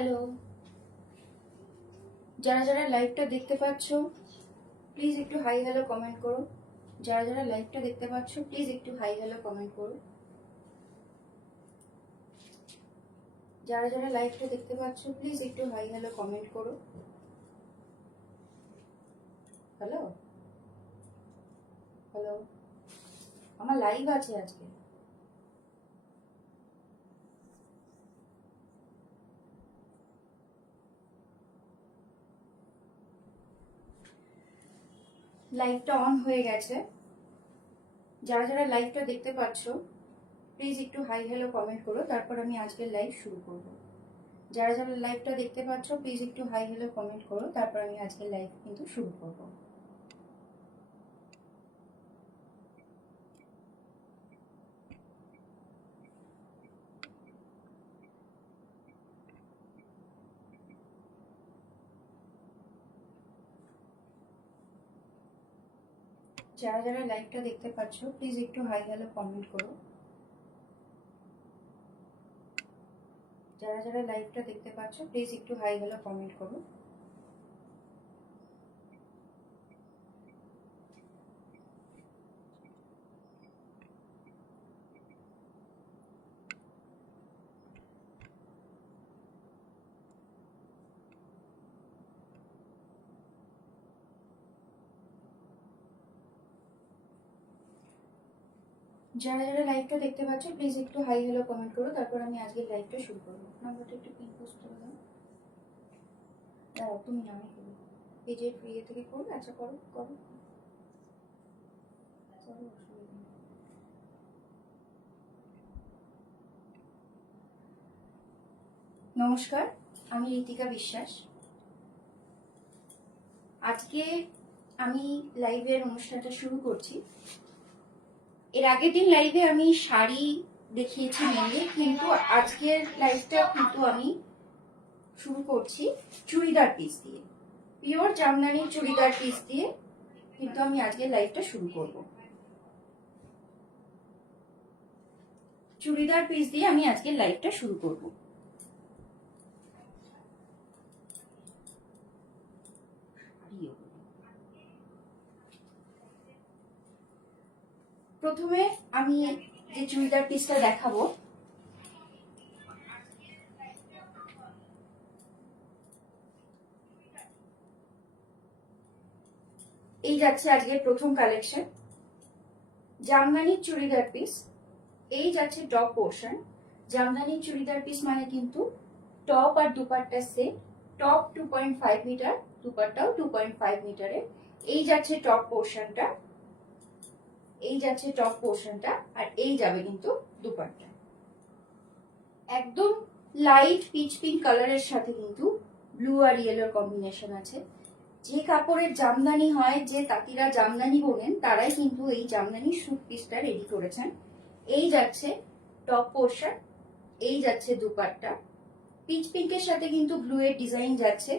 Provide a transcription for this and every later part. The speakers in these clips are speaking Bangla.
হ্যালো, যারা যারা লাইভটা দেখতে পাচ্ছ প্লিজ একটু হাই হ্যালো কমেন্ট করো। যারা যারা লাইভটা দেখতে পাচ্ছ প্লিজ একটু হাই হ্যালো কমেন্ট করো। যারা যারা লাইভটা দেখতে পাচ্ছ প্লিজ একটু হাই হ্যালো কমেন্ট করো। হ্যালো হ্যালো, আমার লাইভ আছে আজকে। লাইভটা অন হয়ে গেছে। যারা যারা লাইভটা দেখতে পাচ্ছ প্লিজ একটু হাই হ্যালো কমেন্ট করো, তারপর আমি আজকের লাইভ শুরু করব। যারা যারা লাইভটা দেখতে পাচ্ছ প্লিজ একটু হাই হ্যালো কমেন্ট করো, তারপর আমি আজকের লাইভ কিন্তু শুরু করব। যারা যারা লাইভটা দেখতে পাচ্ছ প্লিজ একটু হাই হ্যালো কমেন্ট করো। যারা যারা লাইভটা দেখতে পাচ্ছ প্লিজ একটু হাই হ্যালো কমেন্ট করো। যারা যারা লাইভটা দেখতে পাচ্ছ প্লিজ একটু হাই হ্যালো কমেন্ট করো, তারপর আমি আজকের লাইভটা শুরু করবো। নাম্বারটা একটু পিন পোস্ট করে দাও। দাঁড়াও, তুমি নামে করো, পেজের ইয়ে থেকে করবে। আচ্ছা করো করো করো, অসুবিধা নেই। নমস্কার, আমি ঋতিকা বিশ্বাস। আজকে আমি লাইভের অনুষ্ঠানটা শুরু করছি। এর আগের দিন লাইভে আমি শাড়ি দেখিয়েছি মেনলি, কিন্তু আজকের লাইভটা কিন্তু আমি শুরু করছি চুড়িদার পিস দিয়ে, পিওর জামদানি চুড়িদার পিস দিয়ে কিন্তু আমি আজকের লাইভটা শুরু করব। চুড়িদার পিস দিয়ে আমি আজকের লাইভটা শুরু করব। প্রথমে আমি যে চুড়িদার পিসটা দেখাবো, এই যাচ্ছে আজকের প্রথম কালেকশন, জামদানি চুড়িদার পিস। এই যাচ্ছে top portion. Jamdani churidar piece মানে কিন্তু টপ আর দুপাট্টা সেট। টপ 2.5 মিটার, দুপাট্টাও 2.5 মিটারের। এই যাচ্ছে টপ পোর্শনটা, এই যাচ্ছে টপ পোর্শনটা, আর এই যাবে কিন্তু দুপাট্টা। একদম লাইট পিচ পিঙ্ক কালারের সাথে কিন্তু ব্লু আর ইয়েলোর কম্বিনেশন আছে। যে কাপড়ের জামদানি হয়, যে তাঁতিরা জামদানি বোনেন, তারাই কিন্তু এই জামদানি স্যুট পিসটা রেডি করেছেন। এই যাচ্ছে টপ পোর্শন, এই যাচ্ছে দুপাট্টা। পিচ পিঙ্কের সাথে কিন্তু ব্লু এর ডিজাইন যাচ্ছে।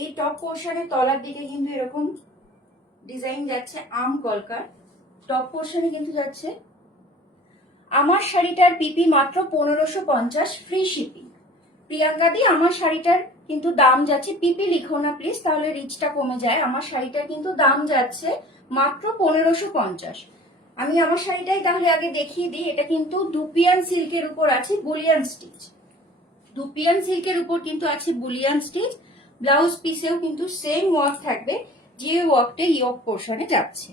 এই টপ পোর্শনের তলার দিকে কিন্তু এরকম ডিজাইন যাচ্ছে আম কলকার। টপ পোর্শনে কিন্তু যাচ্ছে আমার শাড়িটার পিপি মাত্র 1550, ফ্রি শিপিং। প্রিয়াঙ্কা দি, আমার শাড়িটার কিন্তু দাম যাচ্ছে, পিপি লিখো না প্লিজ, তাহলে রিচটা কমে যায়। আমার শাড়িটার কিন্তু দাম যাচ্ছে মাত্র 1550। আমি আমার শাড়িটাই তাহলে আগে দেখিয়ে দিই। এটা কিন্তু দুপিয়ান সিল্কের উপর আছে বুলিয়ান স্টিচ। দুপিয়ান সিল্কের উপর কিন্তু আছে বুলিয়ান স্টিচ। ব্লাউজ পিসেও কিন্তু সেম ওয়ার্ক থাকবে, যে ওয়ার্কটা ইয়ক পোর্শনে যাচ্ছে।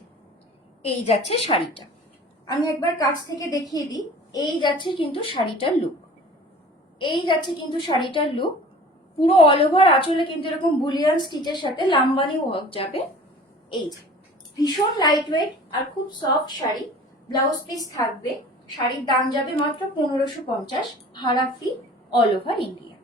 এই যাচ্ছে শাড়িটা, আমি একবার কাছ থেকে দেখিয়ে দিই। এই যাচ্ছে কিন্তু শাড়িটার লুক, এই যাচ্ছে কিন্তু শাড়িটার লুক। পুরো অল ওভার আঁচলে কিন্তু এরকম বুলিয়ান স্টিচের সাথে লাম্বানি ওয়ার্ক যাবে। এই যে ভীষণ লাইট ওয়েট আর খুব সফট শাড়ি। ব্লাউজ পিস থাকবে। শাড়ির দাম যাবে মাত্র 1550, ভাড়া ফ্রি, অল ওভার ইন্ডিয়া।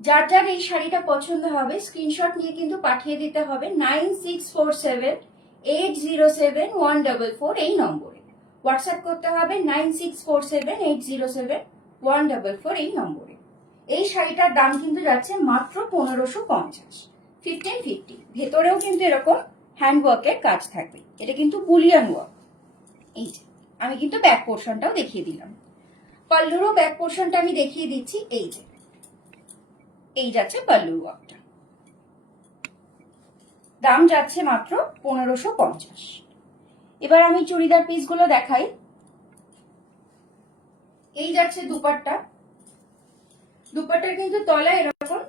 যার যার এই শাড়িটা পছন্দ হবে স্ক্রিনশট নিয়ে কিন্তু পাঠিয়ে দিতে হবে 9647807144 এই নম্বরে। হোয়াটসঅ্যাপ করতে হবে 9647807144 এই নম্বরে। এই শাড়িটার দাম কিন্তু যাচ্ছে মাত্র 1550, 1550। ভেতরেও কিন্তু এরকম হ্যান্ডওয়ার্কের কাজ থাকবে। এটা কিন্তু বুলিয়ান ওয়ার্ক। এই যে আমি কিন্তু ব্যাক পোর্শনটাও দেখিয়ে দিলাম। পাল্লুরও ব্যাক পোর্শনটা আমি দেখিয়ে দিচ্ছি। এই যে এই যাচ্ছে পাল্লুর ওয়ার্কটা, দাম যাচ্ছে মাত্র 1550। এবার আমি চুড়িদার পিসগুলো দেখাই। এই যাচ্ছে দুপাট্টা, দুপাট্টার কিন্তু তলায় এরকম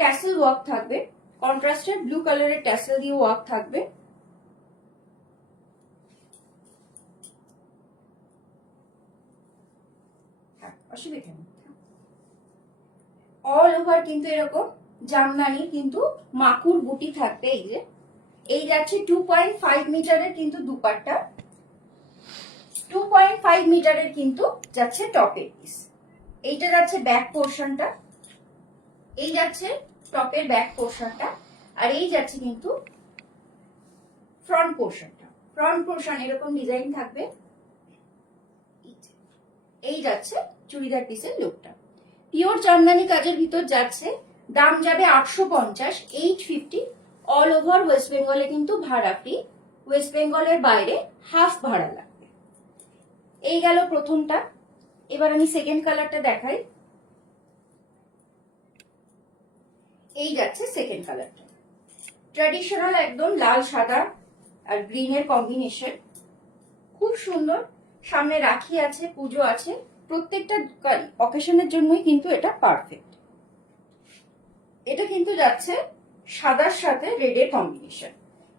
ট্যাসেল ওয়ার্ক থাকবে, কন্ট্রাস্টেড ব্লু কালারের ট্যাসেল দিয়ে ওয়ার্ক থাকবে। অসুবিধা নেই। অল ওভার কিন্তু এরকম জামদানি কিন্তু মাকুর বুটি থাকবে। এই যে এই যাচ্ছে 2.5 মিটারের কিন্তু দুপাট্টা, 2.5 মিটারের কিন্তু যাচ্ছে টপের পিস। এইটা যাচ্ছে ব্যাক পোর্শনটা, এই যাচ্ছে টপের ব্যাক পোর্শনটা, আর এই যাচ্ছে কিন্তু ফ্রন্ট পোর্শনটা। ফ্রন্ট পোর্শন এরকম ডিজাইন থাকবে। এই যাচ্ছে চুড়িদার পিসের লুকটা, পিওর জামদানি কাজের ভিতর যাচ্ছে। দাম যাবে 850, 850। অল ওভার ওয়েস্ট বেঙ্গলে কিন্তু ভাড়া ফ্রি, ওয়েস্ট বেঙ্গলের বাইরে হাফ ভাড়া লাগবে। এই গেল প্রথমটা। এবার আমি সেকেন্ড কালারটা দেখাই। এই যাচ্ছে সেকেন্ড কালারটা, ট্র্যাডিশনাল একদম লাল সাদা আর গ্রিনের কম্বিনেশন, খুব সুন্দর। সামনে রাখি আছে, পুজো আছে, প্রত্যেকটা অকেশনের জন্যই কিন্তু এটা পারফেক্ট। এটা কিন্তু যাচ্ছে সাদার সাথে রেডের কম্বিনেশন।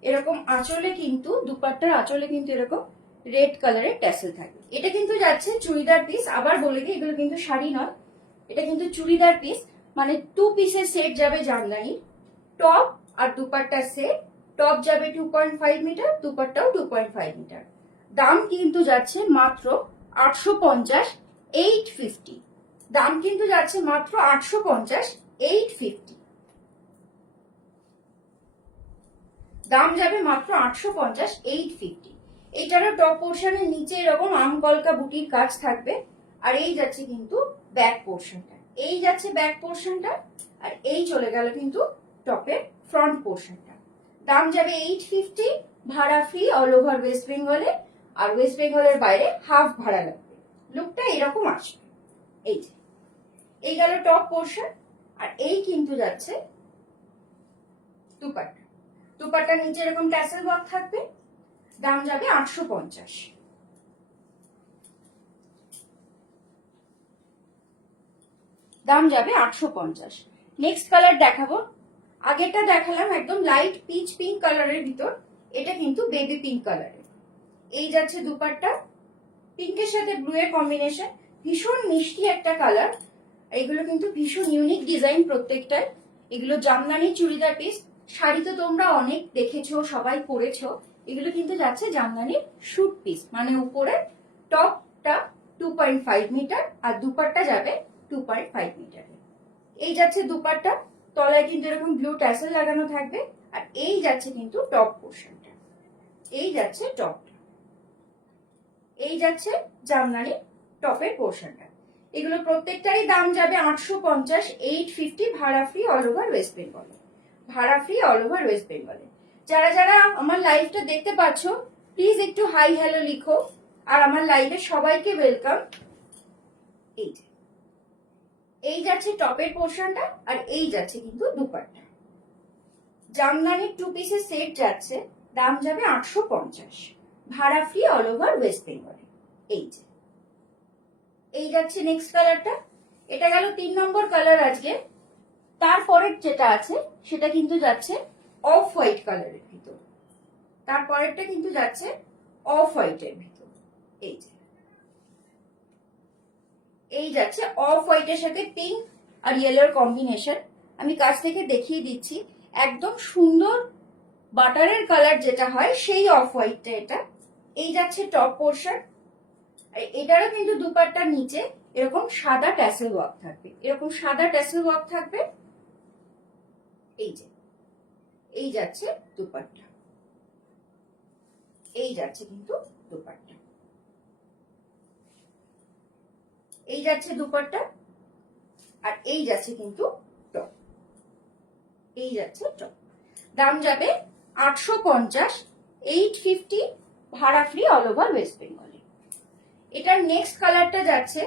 এরকম আঁচলে কিন্তু দুপাট্টার আঁচলে কিন্তু এরকম রেড কালারের ট্যাসেল থাকে। এটা কিন্তু যাচ্ছে চুড়িদার পিস। আবার বলে দিই, এগুলো কিন্তু শাড়ি নয়, এটা কিন্তু চুড়িদার পিস, মানে 2 পিসের সেট যাবে জামদানি, টপ আর দুপাট্টা সেট। টপ যাবে 2.5 মিটার, দুপাট্টাও 2.5 মিটার। দাম কিন্তু যাচ্ছে মাত্র 850, 850। দাম কিন্তু যাচ্ছে মাত্র 850, 850। দাম যাবে মাত্র 850, 850। এইটারও টপ পোর্শনের নিচে এরকম আম কলকা বুটির কাজ থাকবে। আর এই যাচ্ছে কিন্তু ব্যাক পোর্শনটা, এই যাচ্ছে ব্যাক পোর্শনটা, আর এই চলে গেল কিন্তু টপের ফ্রন্ট পোর্শনটা। দাম যাবে 850, ভাড়া ফ্রি অল ওভার ওয়েস্ট বেঙ্গলে, আর ওয়েস্ট বেঙ্গলের বাইরে হাফ ভাড়া লাগবে। লুকটা এরকম আসবে। এই যে এই গেল টপ পোর্শন, আর এই কিন্তু যাচ্ছে দুপাট্টা। দুপাট্টার নিচে এরকম ট্যাসেল ওয়ার্ক থাকবে। দাম যাবে 850। দাম যাবে 850। নেক্সট কালার দেখাবো। আগেরটা দেখালাম একদম লাইট পিচ পিঙ্ক কালারের ভিতর, এটা কিন্তু বেবি পিঙ্ক কালারের। এই যাচ্ছে দুপাট্টা, পিঙ্কের সাথে ব্লু এর কম্বিনেশন, ভীষণ মিষ্টি একটা কালার। এগুলো কিন্তু ভীষণ ইউনিক ডিজাইন প্রত্যেকটাই। এগুলো জামদানি চুড়িদার পিস। শাড়ি তো তোমরা অনেক দেখেছো, সবাই পরেছো। এগুলো কিন্তু যাচ্ছে জামদানির শুট পিস, মানে উপরে টপটা 2.5 মিটার আর দুপাট্টা যাবে 2.5 মিটারে। এই যাচ্ছে দুপাট্টা, তলায় কিন্তু এরকম ব্লু ট্যাসেল লাগানো থাকবে। আর এই যাচ্ছে কিন্তু টপ পোর্শনটা, এই যাচ্ছে টপটা, এই যাচ্ছে জামদানি টপের পোর্শনটা। এগুলো প্রত্যেকটারই দাম যাবে 850, 850, ভাড়া ফ্রি অল ওভার ওয়েস্ট বেঙ্গলে, ভাড়া ফ্রি অল ওভার ওয়েস্ট বেঙ্গলে। যারা যারা আমার লাইভটা দেখতে পাচ্ছ, প্লিজ একটু হাই হ্যালো লিখো। আর আমার লাইভে সবাইকে ওয়েলকাম। এই যাচ্ছে টপের পোর্শনটা, আর এই যাচ্ছে কিন্তু দুপাট্টা। জামদানির 2 পিসের সেট যাচ্ছে, দাম যাবে 850, ভাড়া ফ্রি অল ওভার ওয়েস্ট বেঙ্গলে। এই যে এই যাচ্ছে নেক্সট কালারটা। এটা গেল 3 নম্বর কালার আজকে। তারপরের যেটা আছে সেটা কিন্তু যাচ্ছে অফ হোয়াইট কালারের ভিতর, তারপরেরটা কিন্তু যাচ্ছে অফ হোয়াইটের ভিতর। এই যে এই যাচ্ছে অফ হোয়াইটের সাথে পিঙ্ক আর ইয়েলোর কম্বিনেশন। আমি কাছ থেকে দেখিয়ে দিচ্ছি, একদম সুন্দর বাটারের কালার যেটা হয় সেই অফ হোয়াইটটা এটা। এই যাচ্ছে টপ পোর্শন, আর এটারও কিন্তু দুপাট্টার নিচে এরকম সাদা ট্যাসেল ওয়ার্ক থাকবে, এরকম সাদা ট্যাসেল ওয়ার্ক থাকবে। এই যে এই যাচ্ছে দুপাট্টা, এই যাচ্ছে কিন্তু দুপাট্টা, এই যাচ্ছে দুপাট্টা, আর এই যাচ্ছে কিন্তু টপ, এই যাচ্ছে টপ। দাম যাবে 850, 850, ভাড়া ফ্রি অল ওভার ওয়েস্ট বেঙ্গলে। এটার নেক্সট কালারটা যাচ্ছে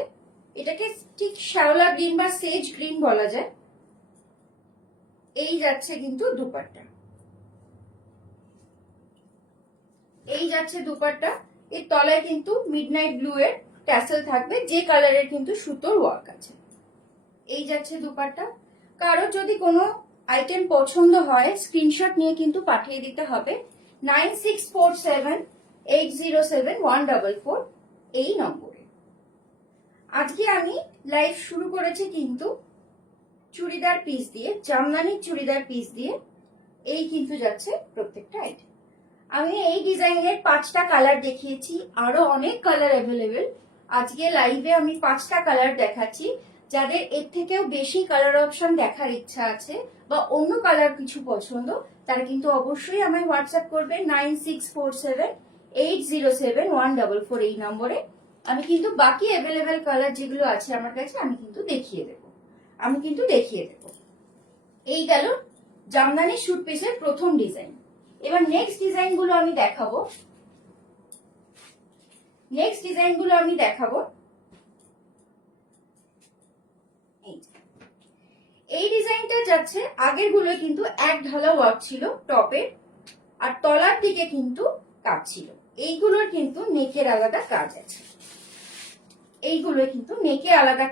এটাকে ঠিক শ্যাওলা গ্রিন বা সেজ গ্রিন বলা যায়। এই যাচ্ছে কিন্তু দুপাট্টা, এই যাচ্ছে দুপাট্টা। এর তলায় কিন্তু মিডনাইট ব্লু এর ট্যাসেল থাকবে, যে কালারের কিন্তু সুতোর ওয়ার্ক আছে। এই যাচ্ছে দুপাট্টা। কারো যদি কোনো আইটেম পছন্দ হয় স্ক্রিনশট নিয়ে কিন্তু পাঠিয়ে দিতে হবে 9647807144 এই নম্বরে। আজকে আমি লাইভ শুরু করেছি কিন্তু চুড়িদার পিস দিয়ে, জামদানির চুড়িদার পিস দিয়ে। এই কিন্তু যাচ্ছে প্রত্যেকটা আইটেম। আমি এই ডিজাইনের 5টা কালার দেখিয়েছি, আরো অনেক কালার অ্যাভেলেবেল। আজকে লাইভে আমি 5টা কালার দেখাচ্ছি। যাদের এর থেকেও বেশি কালার অপশন দেখার ইচ্ছা আছে বা অন্য কালার কিছু পছন্দ, তারা কিন্তু অবশ্যই আমায় হোয়াটসঅ্যাপ করবে 9647807144 এই নম্বরে। আমি কিন্তু বাকি অ্যাভেলেবেল কালার যেগুলো আছে আমার কাছে আমি কিন্তু দেখিয়ে দেব। এই গেল জামদানি শুট পিসের প্রথম ডিজাইন। এবার নেক্সট ডিজাইন গুলো আমি দেখাবো। এই ডিজাইনটা যাচ্ছে, আগের গুলো কিন্তু এক ঢালা ওয়ার্ক ছিল টপের, আর তলার দিকে কিন্তু কাজ ছিল। এইগুলোর কিন্তু নেকের আলাদা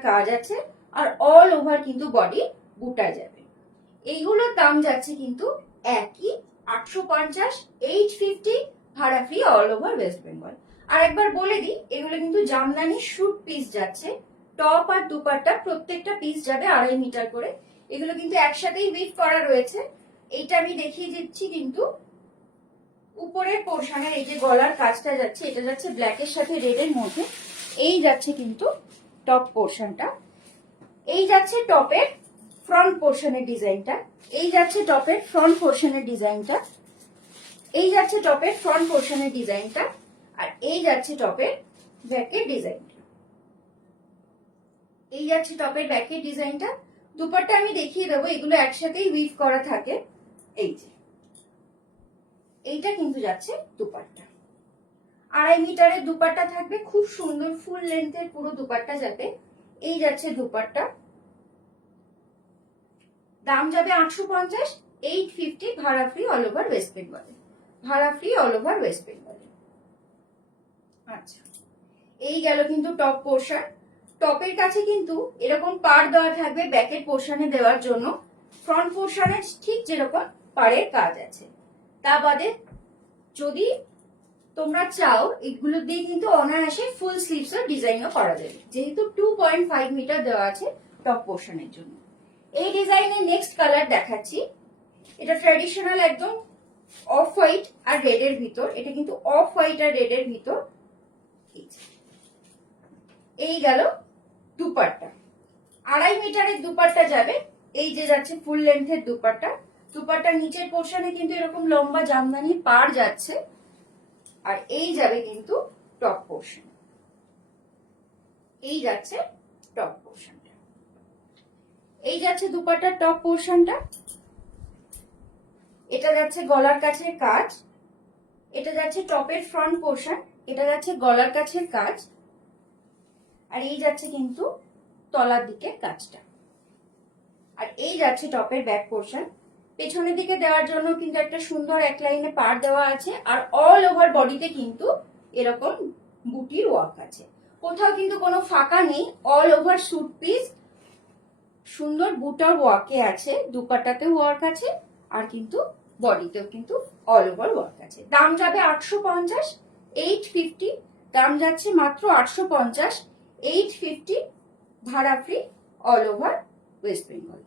কাজ আছে, আর অল ওভার কিন্তু বডি বুটা যাবে। এইগুলোর দাম যাচ্ছে কিন্তু একই 850, 850 ভাড়া free all over West Bengal. আর একবার বলে দিই, এগুলো কিন্তু জামদানি শুট পিস যাচ্ছে। টপ আর দুপাট্টা প্রত্যেকটা পিস যাবে 2.5 মিটার করে। এগুলো কিন্তু একসাথেই উইভ করা রয়েছে। এইটা আমি দেখিয়ে দিচ্ছি কিন্তু উপরের পোর্শনের এই যে গলার কাজটা যাচ্ছে, এটা যাচ্ছে ব্ল্যাকের সাথে রেড এর মধ্যে। এই যাচ্ছে কিন্তু টপ পোর্শনটা। এই যাচ্ছে টপের ফ্রন্ট পোর্শনের ডিজাইনটা। এই যাচ্ছে টপের ফ্রন্ট পোর্শনের ডিজাইনটা। আর এই যাচ্ছে টপের ব্যাকের ডিজাইনটা। দুপাট্টা আমি দেখিয়ে দেবো, এগুলো একসাথেই উইভ করা থাকে। এই যে এইটা কিন্তু যাচ্ছে দুপাট্টা, 2.5 মিটারের দুপাট্টা থাকবে, খুব সুন্দর ফুল লেন্থের পুরো দুপাট্টা যাবে। এই যাচ্ছে দুপাট্টা, দাম যাবে 850, 850 ভাড়া ফ্রি অল ওভার ওয়েস্ট বেঙ্গলে। আচ্ছা, এই গেল কিন্তু টপ পোর্শন। টপের কাছে কিন্তু এরকম পাড় দেওয়া থাকবে ব্যাকের পোর্শনে দেওয়ার জন্য। ফ্রন্ট পোর্শনে ঠিক যেরকম পাড়ের কাজ আছে। তা বাদে যদি তোমরা চাও, এগুলো দিয়ে কিন্তু অনায়াসে ফুল স্লিভস এর ডিজাইনও করা যাবে, যেহেতু 2.5 মিটার দেওয়া আছে টপ পোর্শনের জন্য। এই ডিজাইনের নেক্সট কালার দেখাচ্ছি। এটা ট্র্যাডিশনাল একদম অফ হোয়াইট আর রেড এর ভিতর। এটা কিন্তু অফ হোয়াইট আর রেড এর ভিতর। এই গেল দুপাট্টা, 2.5 মিটারের দুপাট্টা যাবে। এই যে যাচ্ছে ফুল লেন্থের দুপাট্টার নিচের পোর্শনে কিন্তু এরকম লম্বা জামদানি পাড় যাচ্ছে। আর এই যাবে কিন্তু টপ পোর্শন। এই যাচ্ছে দুপাট্টার টপ পোর্শনটা। এটা যাচ্ছে গলার কাছের কাজ। এটা যাচ্ছে টপের ফ্রন্ট পোর্শন। এটা যাচ্ছে গলার কাছের কাজ। আর এই যাচ্ছে কিন্তু তলার দিকের কাজটা। আর এই যাচ্ছে টপের ব্যাক পোর্শন। পেছনের দিকে দেওয়ার জন্য কিন্তু একটা সুন্দর এক লাইনে পাড় দেওয়া আছে। আর অল ওভার বডিতে কিন্তু এরকম বুটির ওয়ার্ক আছে, কোথাও কিন্তু কোনো ফাঁকা নেই। অল ওভার স্যুট পিস সুন্দর বুটার ওয়ার্কে আছে, দুপাট্টাতেও ওয়ার্ক আছে, আর কিন্তু বডিতেও কিন্তু অল ওভার ওয়ার্ক আছে। দাম যাবে 850, 850। দাম যাচ্ছে মাত্র 850, 850 ভাড়া free all over West Bengal.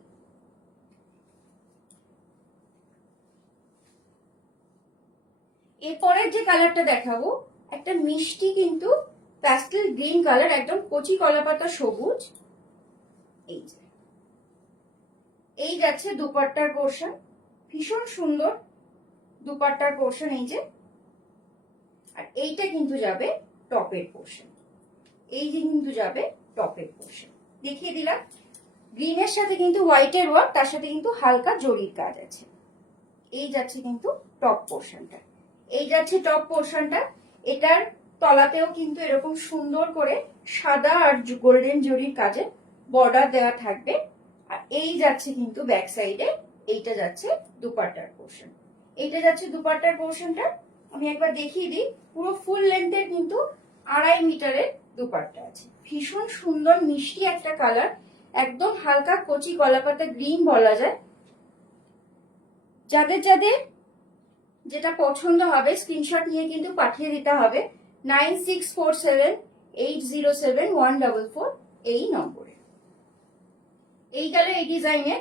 এরপরের যে কালারটা দেখাবো, একটা মিষ্টি কিন্তু প্যাস্টেল গ্রিন কালার, একদম কচি কলাপাতা সবুজ। এই যাচ্ছে দুপাট্টার পোর্শন, ভীষণ সুন্দর দুপাট্টার পোর্শন। এই যে, আর এইটা কিন্তু যাবে টপের পোর্শন। দেখিয়ে দিলাম। গ্রিনের সাথে কিন্তু হোয়াইটের ওয়ার্ক, তার সাথে কিন্তু হালকা জরির কাজ আছে। এই যাচ্ছে কিন্তু টপ পোর্শনটা। এটার তলাতেও কিন্তু এরকম সুন্দর করে সাদা আর গোল্ডেন জরির কাজে বর্ডার দেওয়া থাকবে। আর এই যাচ্ছে কিন্তু ব্যাক সাইডে, এইটা যাচ্ছে দুপাট্টার পোর্শন। এইটা যাচ্ছে দুপাট্টার পোর্শনটা। আমি একবার দেখিয়ে দিই, পুরো ফুল লেন্থের কিন্তু 2.5 মিটারের দুপাট্টা আছে। ভীষণ সুন্দর মিষ্টি একটা কালার, একদম হালকা কচি কলাপাতা গ্রিন বলা যায়। যাদের যাদের যেটা পছন্দ হবে স্ক্রিনশট নিয়ে কিন্তু পাঠিয়ে দিতে হবে 9647807144 এই নম্বরে। এই গেল এই ডিজাইনের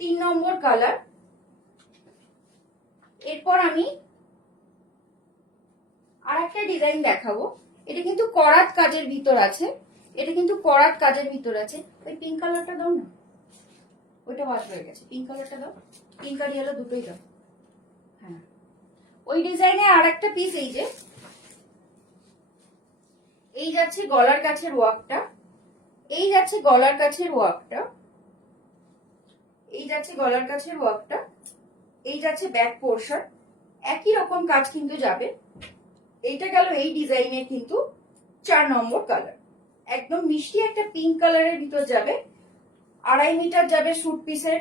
3 নম্বর কালার। এরপর আমি আর একটা ডিজাইন দেখাবো। এটা কিন্তু করাত কাজের ভিতর আছে, এটা কিন্তু করাত কাজের ভিতর আছে। ওই পিঙ্ক কালারটা দাও না, ওইটা ওয়াশ হয়ে গেছে। পিঙ্ক কালারটা দাও, পিঙ্ক আর ইয়েলো দুটোই দাও। হ্যাঁ, ওই ডিজাইনে আর একটা পিস। এই যে এই যাচ্ছে গলার কাছের ওয়ার্কটা, এই যাচ্ছে গলার কাছের ওয়ার্কটা, এই যাচ্ছে গলার কাছের ওয়ার্কটা, এই যাচ্ছে ব্যাক পোর্শন। একই রকম কাজ কিন্তু যাবে। এইটা গেল এই ডিজাইনের কিন্তু 4 নম্বর কালার। একদম মিষ্টি একটা পিঙ্ক কালারের ভিতর যাবে। 2.5 মিটার যাবে স্যুট পিসের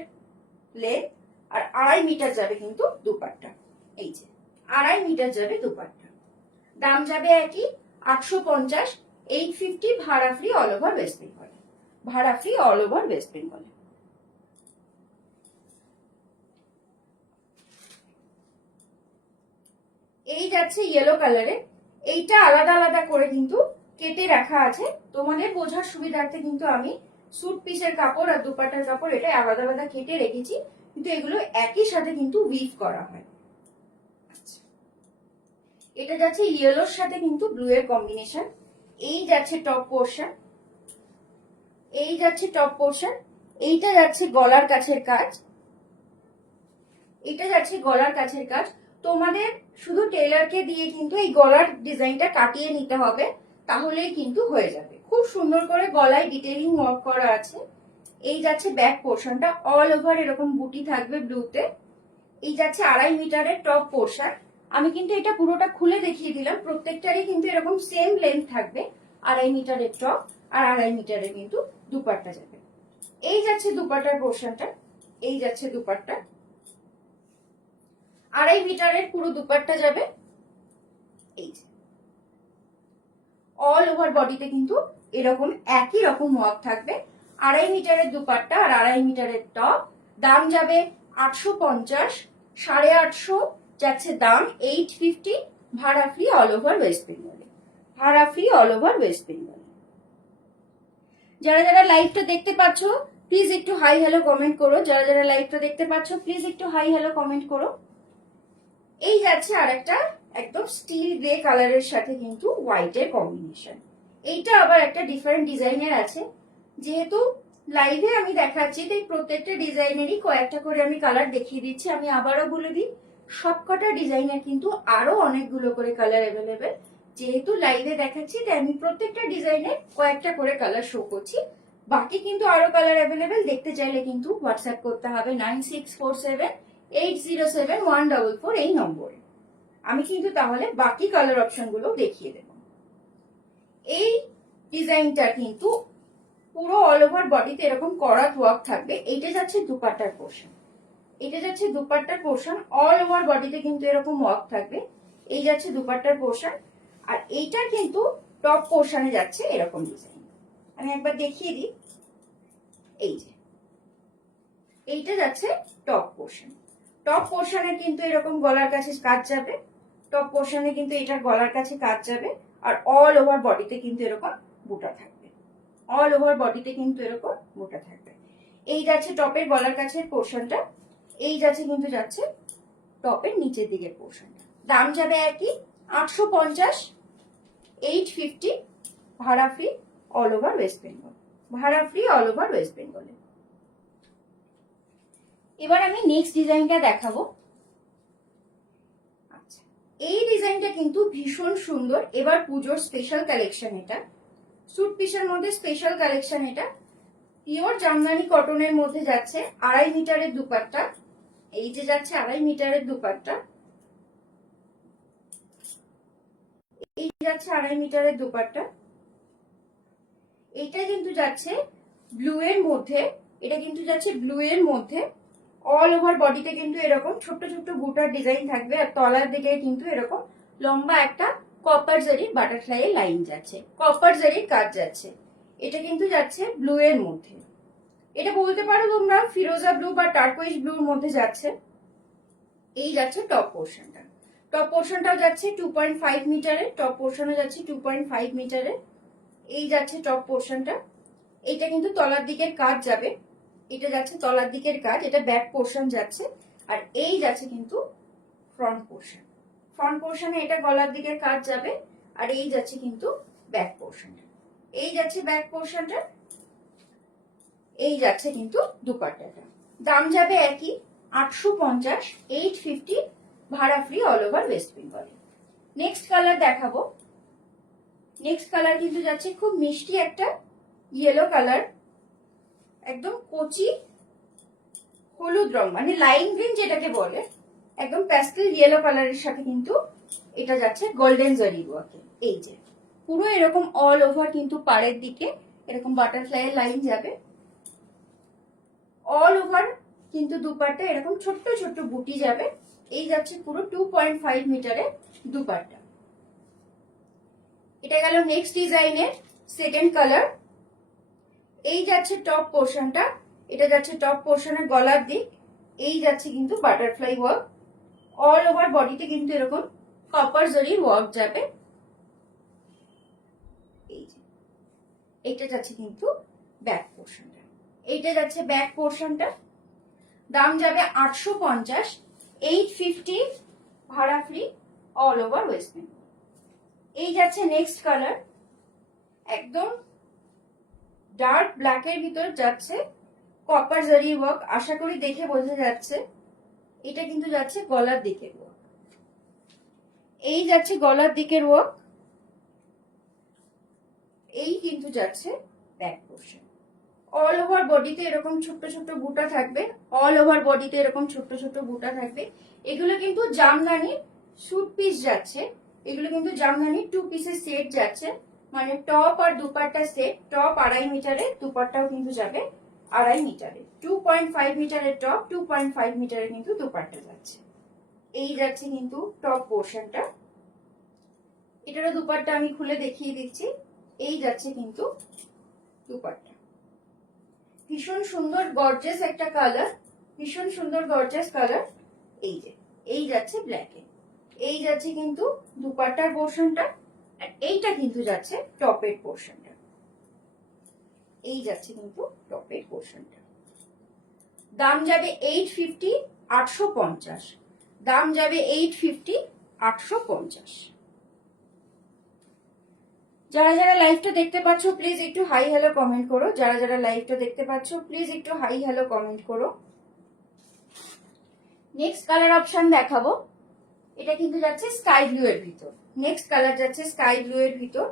লেন্থ, আর 2.5 মিটার যাবে কিন্তু দুপাট্টা। এই যে 2.5 মিটার যাবে দুপাট্টা। দাম যাবে একই 850, 850, ভাড়া free all over West Bengal. ভাড়া free all over West Bengal. এই যাচ্ছে ইয়েলো কালারে। এইটা আলাদা আলাদা করে কিন্তু কেটে রাখা আছে তোমাদের বোঝার সুবিধার্থে। কিন্তু আমি স্যুট পিসের কাপড় আর দুপাট্টার কাপড় এটা আলাদা আলাদা কেটে রেখেছি, কিন্তু এগুলো একই সাথে কিন্তু উইভ করা হয়। এটা যাচ্ছে ইয়েলোর সাথে কিন্তু ব্লু এর কম্বিনেশন। এই যাচ্ছে টপ পোর্শন, এই যাচ্ছে টপ পোর্শন। এইটা যাচ্ছে গলার কাছের কাজ, এটা যাচ্ছে গলার কাছের কাজ। তোমাদের শুধু টেলারকে দিয়ে কিন্তু এই গলার ডিজাইনটা কাটিয়ে নিতে হবে, তাহলেই কিন্তু হয়ে যাবে। খুব সুন্দর করে গলায় ডিটেইলিং ওয়ার্ক করা আছে। এই যাচ্ছে ব্যাক পোর্শনটা, অল ওভার এরকম বুটি থাকবে ব্লুতে। এই যাচ্ছে 2.5 মিটারের টপ পোর্শন। আমি কিন্তু এটা পুরোটা খুলে দেখিয়ে দিলাম, প্রত্যেকটারই কিন্তু এরকম সেম লেন্থ থাকবে। 2.5 মিটারের টপ আর 2.5 মিটারের কিন্তু দুপাট্টা যাবে। এই যাচ্ছে দুপাট্টার পোর্শনটা, এই যাচ্ছে দুপাট্টা। 2.5 মিটারের পুরো দুপাট্টা যাবে। এই যে অল ওভার বডিতে কিন্তু এরকম একই রকম ওয়ার্ক থাকবে। 2.5 মিটারের দুপাট্টা আর 2.5 মিটারের টপ। দাম যাবে 850, 850 যাচ্ছে দাম 850, ভাড়া ফ্রি অল ওভার ওয়েস্ট বেঙ্গলে। ভাড়া ফ্রি অল ওভার ওয়েস্ট বেঙ্গলে। যারা যারা লাইভটা দেখতে পাচ্ছ প্লিজ একটু হাই হ্যালো কমেন্ট করো। যারা যারা লাইভটা দেখতে পাচ্ছ প্লিজ একটু হাই হ্যালো কমেন্ট করো। এই যাচ্ছে আরেকটা একদম স্টিল গ্রে কালারের সাথে কিন্তু হোয়াইটের কম্বিনেশন। এইটা আবার একটা ডিফারেন্ট ডিজাইনের আছে। যেহেতু লাইভে আমি দেখাচ্ছি তাই প্রত্যেকটা ডিজাইনেরই কয়েকটা করে আমি কালার দেখিয়ে দিচ্ছি। আমি আবারও বলে দিই, সবকটা ডিজাইনের কিন্তু আরো অনেকগুলো করে কালার অ্যাভেলেবেল। যেহেতু লাইভে দেখাচ্ছি তাই আমি প্রত্যেকটা ডিজাইনের কয়েকটা করে কালার শো করছি। বাকি কিন্তু আরো কালার অ্যাভেলেবেল। দেখতে চাইলে কিন্তু হোয়াটসঅ্যাপ করতে হবে 9647807144 এই নম্বরে। আমি কিন্তু তাহলে বাকি কালার অপশন গুলো দেখিয়ে দেব। এই ডিজাইনটা কিন্তু পুরো অল ওভার বডিতে এরকম করাত ওয়ার্ক থাকবে। এইটা যাচ্ছে দুপাট্টার পোর্শন, এটা যাচ্ছে দুপাট্টার পোর্শন। অল ওভার বডিতে কিন্তু এরকম ওয়ার্ক থাকবে। এই যাচ্ছে দুপাট্টার পোর্শন, আর এইটা কিন্তু টপ পোর্শনে যাচ্ছে এরকম ডিজাইন। আমি একবার দেখিয়ে দিই। এই যে এইটা যাচ্ছে টপ পোর্শন। টপ পোর্শনে কিন্তু এরকম গলার কাছে কাজ যাবে। টপ পোর্শনে কিন্তু এটার গলার কাছে কাজ যাবে। আর অল ওভার বডিতে কিন্তু এরকম বুটা থাকবে। অল ওভার বডিতে কিন্তু এরকম বুটা থাকবে। এই যাচ্ছে টপের গলার কাছের পোর্শনটা, এই যাচ্ছে কিন্তু যাচ্ছে টপের নিচের দিকের পোর্শনটা। দাম যাবে একই 850, 850, ভাড়া free all over West Bengal. ভাড়া ফ্রি অল ওভার ওয়েস্ট বেঙ্গলে। এবার আমি নেক্সট ডিজাইনটা দেখাবো। আচ্ছা, এই ডিজাইনটা কিন্তু ভীষণ সুন্দর। এবার পুজোর স্পেশাল কালেকশন এটা। স্যুট পিসের মধ্যে স্পেশাল কালেকশন এটা। পিওর জামদানি কটনের মধ্যে যাচ্ছে 2.5 মিটারের দুপাট্টা। এই যে যাচ্ছে 2.5 মিটারের দুপাট্টা। এই যাচ্ছে 2.5 মিটারের দুপাট্টা। এটা কিন্তু যাচ্ছে ব্লু এর মধ্যে, এটা কিন্তু যাচ্ছে ব্লু এর মধ্যে। অল ওভার বডিতে কিন্তু এরকম ছোট্ট ছোট্ট বুটার ডিজাইন থাকবে, আর তলার দিকে কিন্তু এরকম লম্বা একটা কপার জারির বাটারফ্লাই এর লাইন যাচ্ছে, কপার জারির কাজ যাচ্ছে। এটা কিন্তু যাচ্ছে ব্লু এর মধ্যে, এটা বলতে পারো তোমরা ফিরোজা ব্লু বা টার্কোইজ ব্লুর মধ্যে যাচ্ছে। এই যাচ্ছে টপ পোর্শনটা, টপ পোর্শনটাও যাচ্ছে 2.5 মিটারে, টপ পোর্শনও যাচ্ছে 2.5 মিটারে। এই যাচ্ছে টপ পোর্শনটা। এইটা কিন্তু তলার দিকের কাজ যাবে, এটা যাচ্ছে তলার দিকের কাজ, এটা ব্যাক পোর্শন যাচ্ছে। আর এই যাচ্ছে কিন্তু ফ্রন্ট পোর্শন, ফ্রন্ট পোর্শনে এটা গলার দিকের কাজ যাবে। আর এই যাচ্ছে কিন্তু ব্যাক পোর্শনটা, এই যাচ্ছে ব্যাক পোর্শনটা। এই যাচ্ছে কিন্তু দুপাট্টাটা। দাম যাবে একই 850, 850 ভাড়া ফ্রি অল ওভার ওয়েস্ট বেঙ্গলে। নেক্সট কালার দেখাবো। নেক্সট কালার কিন্তু যাচ্ছে খুব মিষ্টি একটা ইয়েলো কালার, একদম কচি হলুদ রং, মানে লাইম গ্রিন যেটাকে বলে, একদম প্যাস্টেল ইয়েলো কালারের সাথে কিন্তু এটা যাচ্ছে গোল্ডেন জারি ওয়ার্কে। এই যে পুরো এরকম অল ওভার কিন্তু পাড়ের দিকে এরকম বাটারফ্লাই এর লাইন যাবে, অল ওভার কিন্তু দুপাট্টা এরকম ছোট্ট ছোট্ট বুটি যাবে। এই যাচ্ছে পুরো 2.5 মিটারের দুপাট্টা। এটা গেল নেক্সট ডিজাইনের সেকেন্ড কালার। এই যাচ্ছে টপ পোর্শনটা, এটা যাচ্ছে টপ পোর্শনের গলার দিক। এই যাচ্ছে কিন্তু বাটারফ্লাই ওয়ার্ক, অল ওভার বডিতে কিন্তু এরকম কপার জরির ওয়ার্ক যাবে। এই যে এটা যাচ্ছে কিন্তু ব্যাক পোর্শনটা, এইটা যাচ্ছে ব্যাক পোর্শনটা। দাম যাবে 850, 850 ভাড়া free all over West Bengal. এই যাচ্ছে নেক্সট কালার, একদম ডার্ক ব্ল্যাক এর ভিতর যাচ্ছে কপার জারি ওয়ার্ক, আশা করি দেখে বোঝা যাচ্ছে। এটা কিন্তু যাচ্ছে গলার দিকের ওয়ার্ক, এই যাচ্ছে গলার দিকের ওয়ার্ক। এই কিন্তু যাচ্ছে ব্যাক পোর্শন। অল ওভার বডিতে এরকম ছোট্ট ছোট্ট বুটা থাকবে, অল ওভার বডিতে এরকম ছোট্ট ছোট্ট বুটা থাকবে। এগুলো কিন্তু জামদানির স্যুট পিস যাচ্ছে, এগুলো কিন্তু জামদানির 2 পিসের সেট যাচ্ছে, মানে টপ আর দুপাট্টা সেট। টপ 2.5 মিটারে, দুপাট্টাও কিন্তু যাবে 2.5 মিটারে। 2.5 মিটারের টপ, 2.5 মিটারে কিন্তু দুপাট্টা যাচ্ছে। এই যাচ্ছে কিন্তু টপ পোর্শনটা, এটারও দুপাট্টা আমি খুলে দেখিয়ে দিচ্ছি। এই যাচ্ছে কিন্তু দুপাট্টা, ভীষণ সুন্দর গর্জিয়াস একটা কালার, ভীষণ সুন্দর গর্জিয়াস কালার। এই যে এই যাচ্ছে ব্ল্যাকে, এই যাচ্ছে কিন্তু দুপাট্টার পোর্শনটা, আর এইটা কিন্তু যাচ্ছে টপের পোর্শনটা। এই যাচ্ছে কিন্তু টপের পোর্শনটা। দাম যাবে 850, 850। দাম যাবে 850, 850। যারা যারা লাইভটা দেখতে পাচ্ছ প্লিজ একটু হাই হ্যালো কমেন্ট করো, যারা যারা লাইভটা দেখতে পাচ্ছ প্লিজ একটু হাই হ্যালো কমেন্ট করো। নেক্সট কালার অপশন দেখাবো, এটা কিন্তু যাচ্ছে স্কাই ব্লু এর ভিতর। নেক্সট কালার যাচ্ছে স্কাই ব্লু এর ভিতর।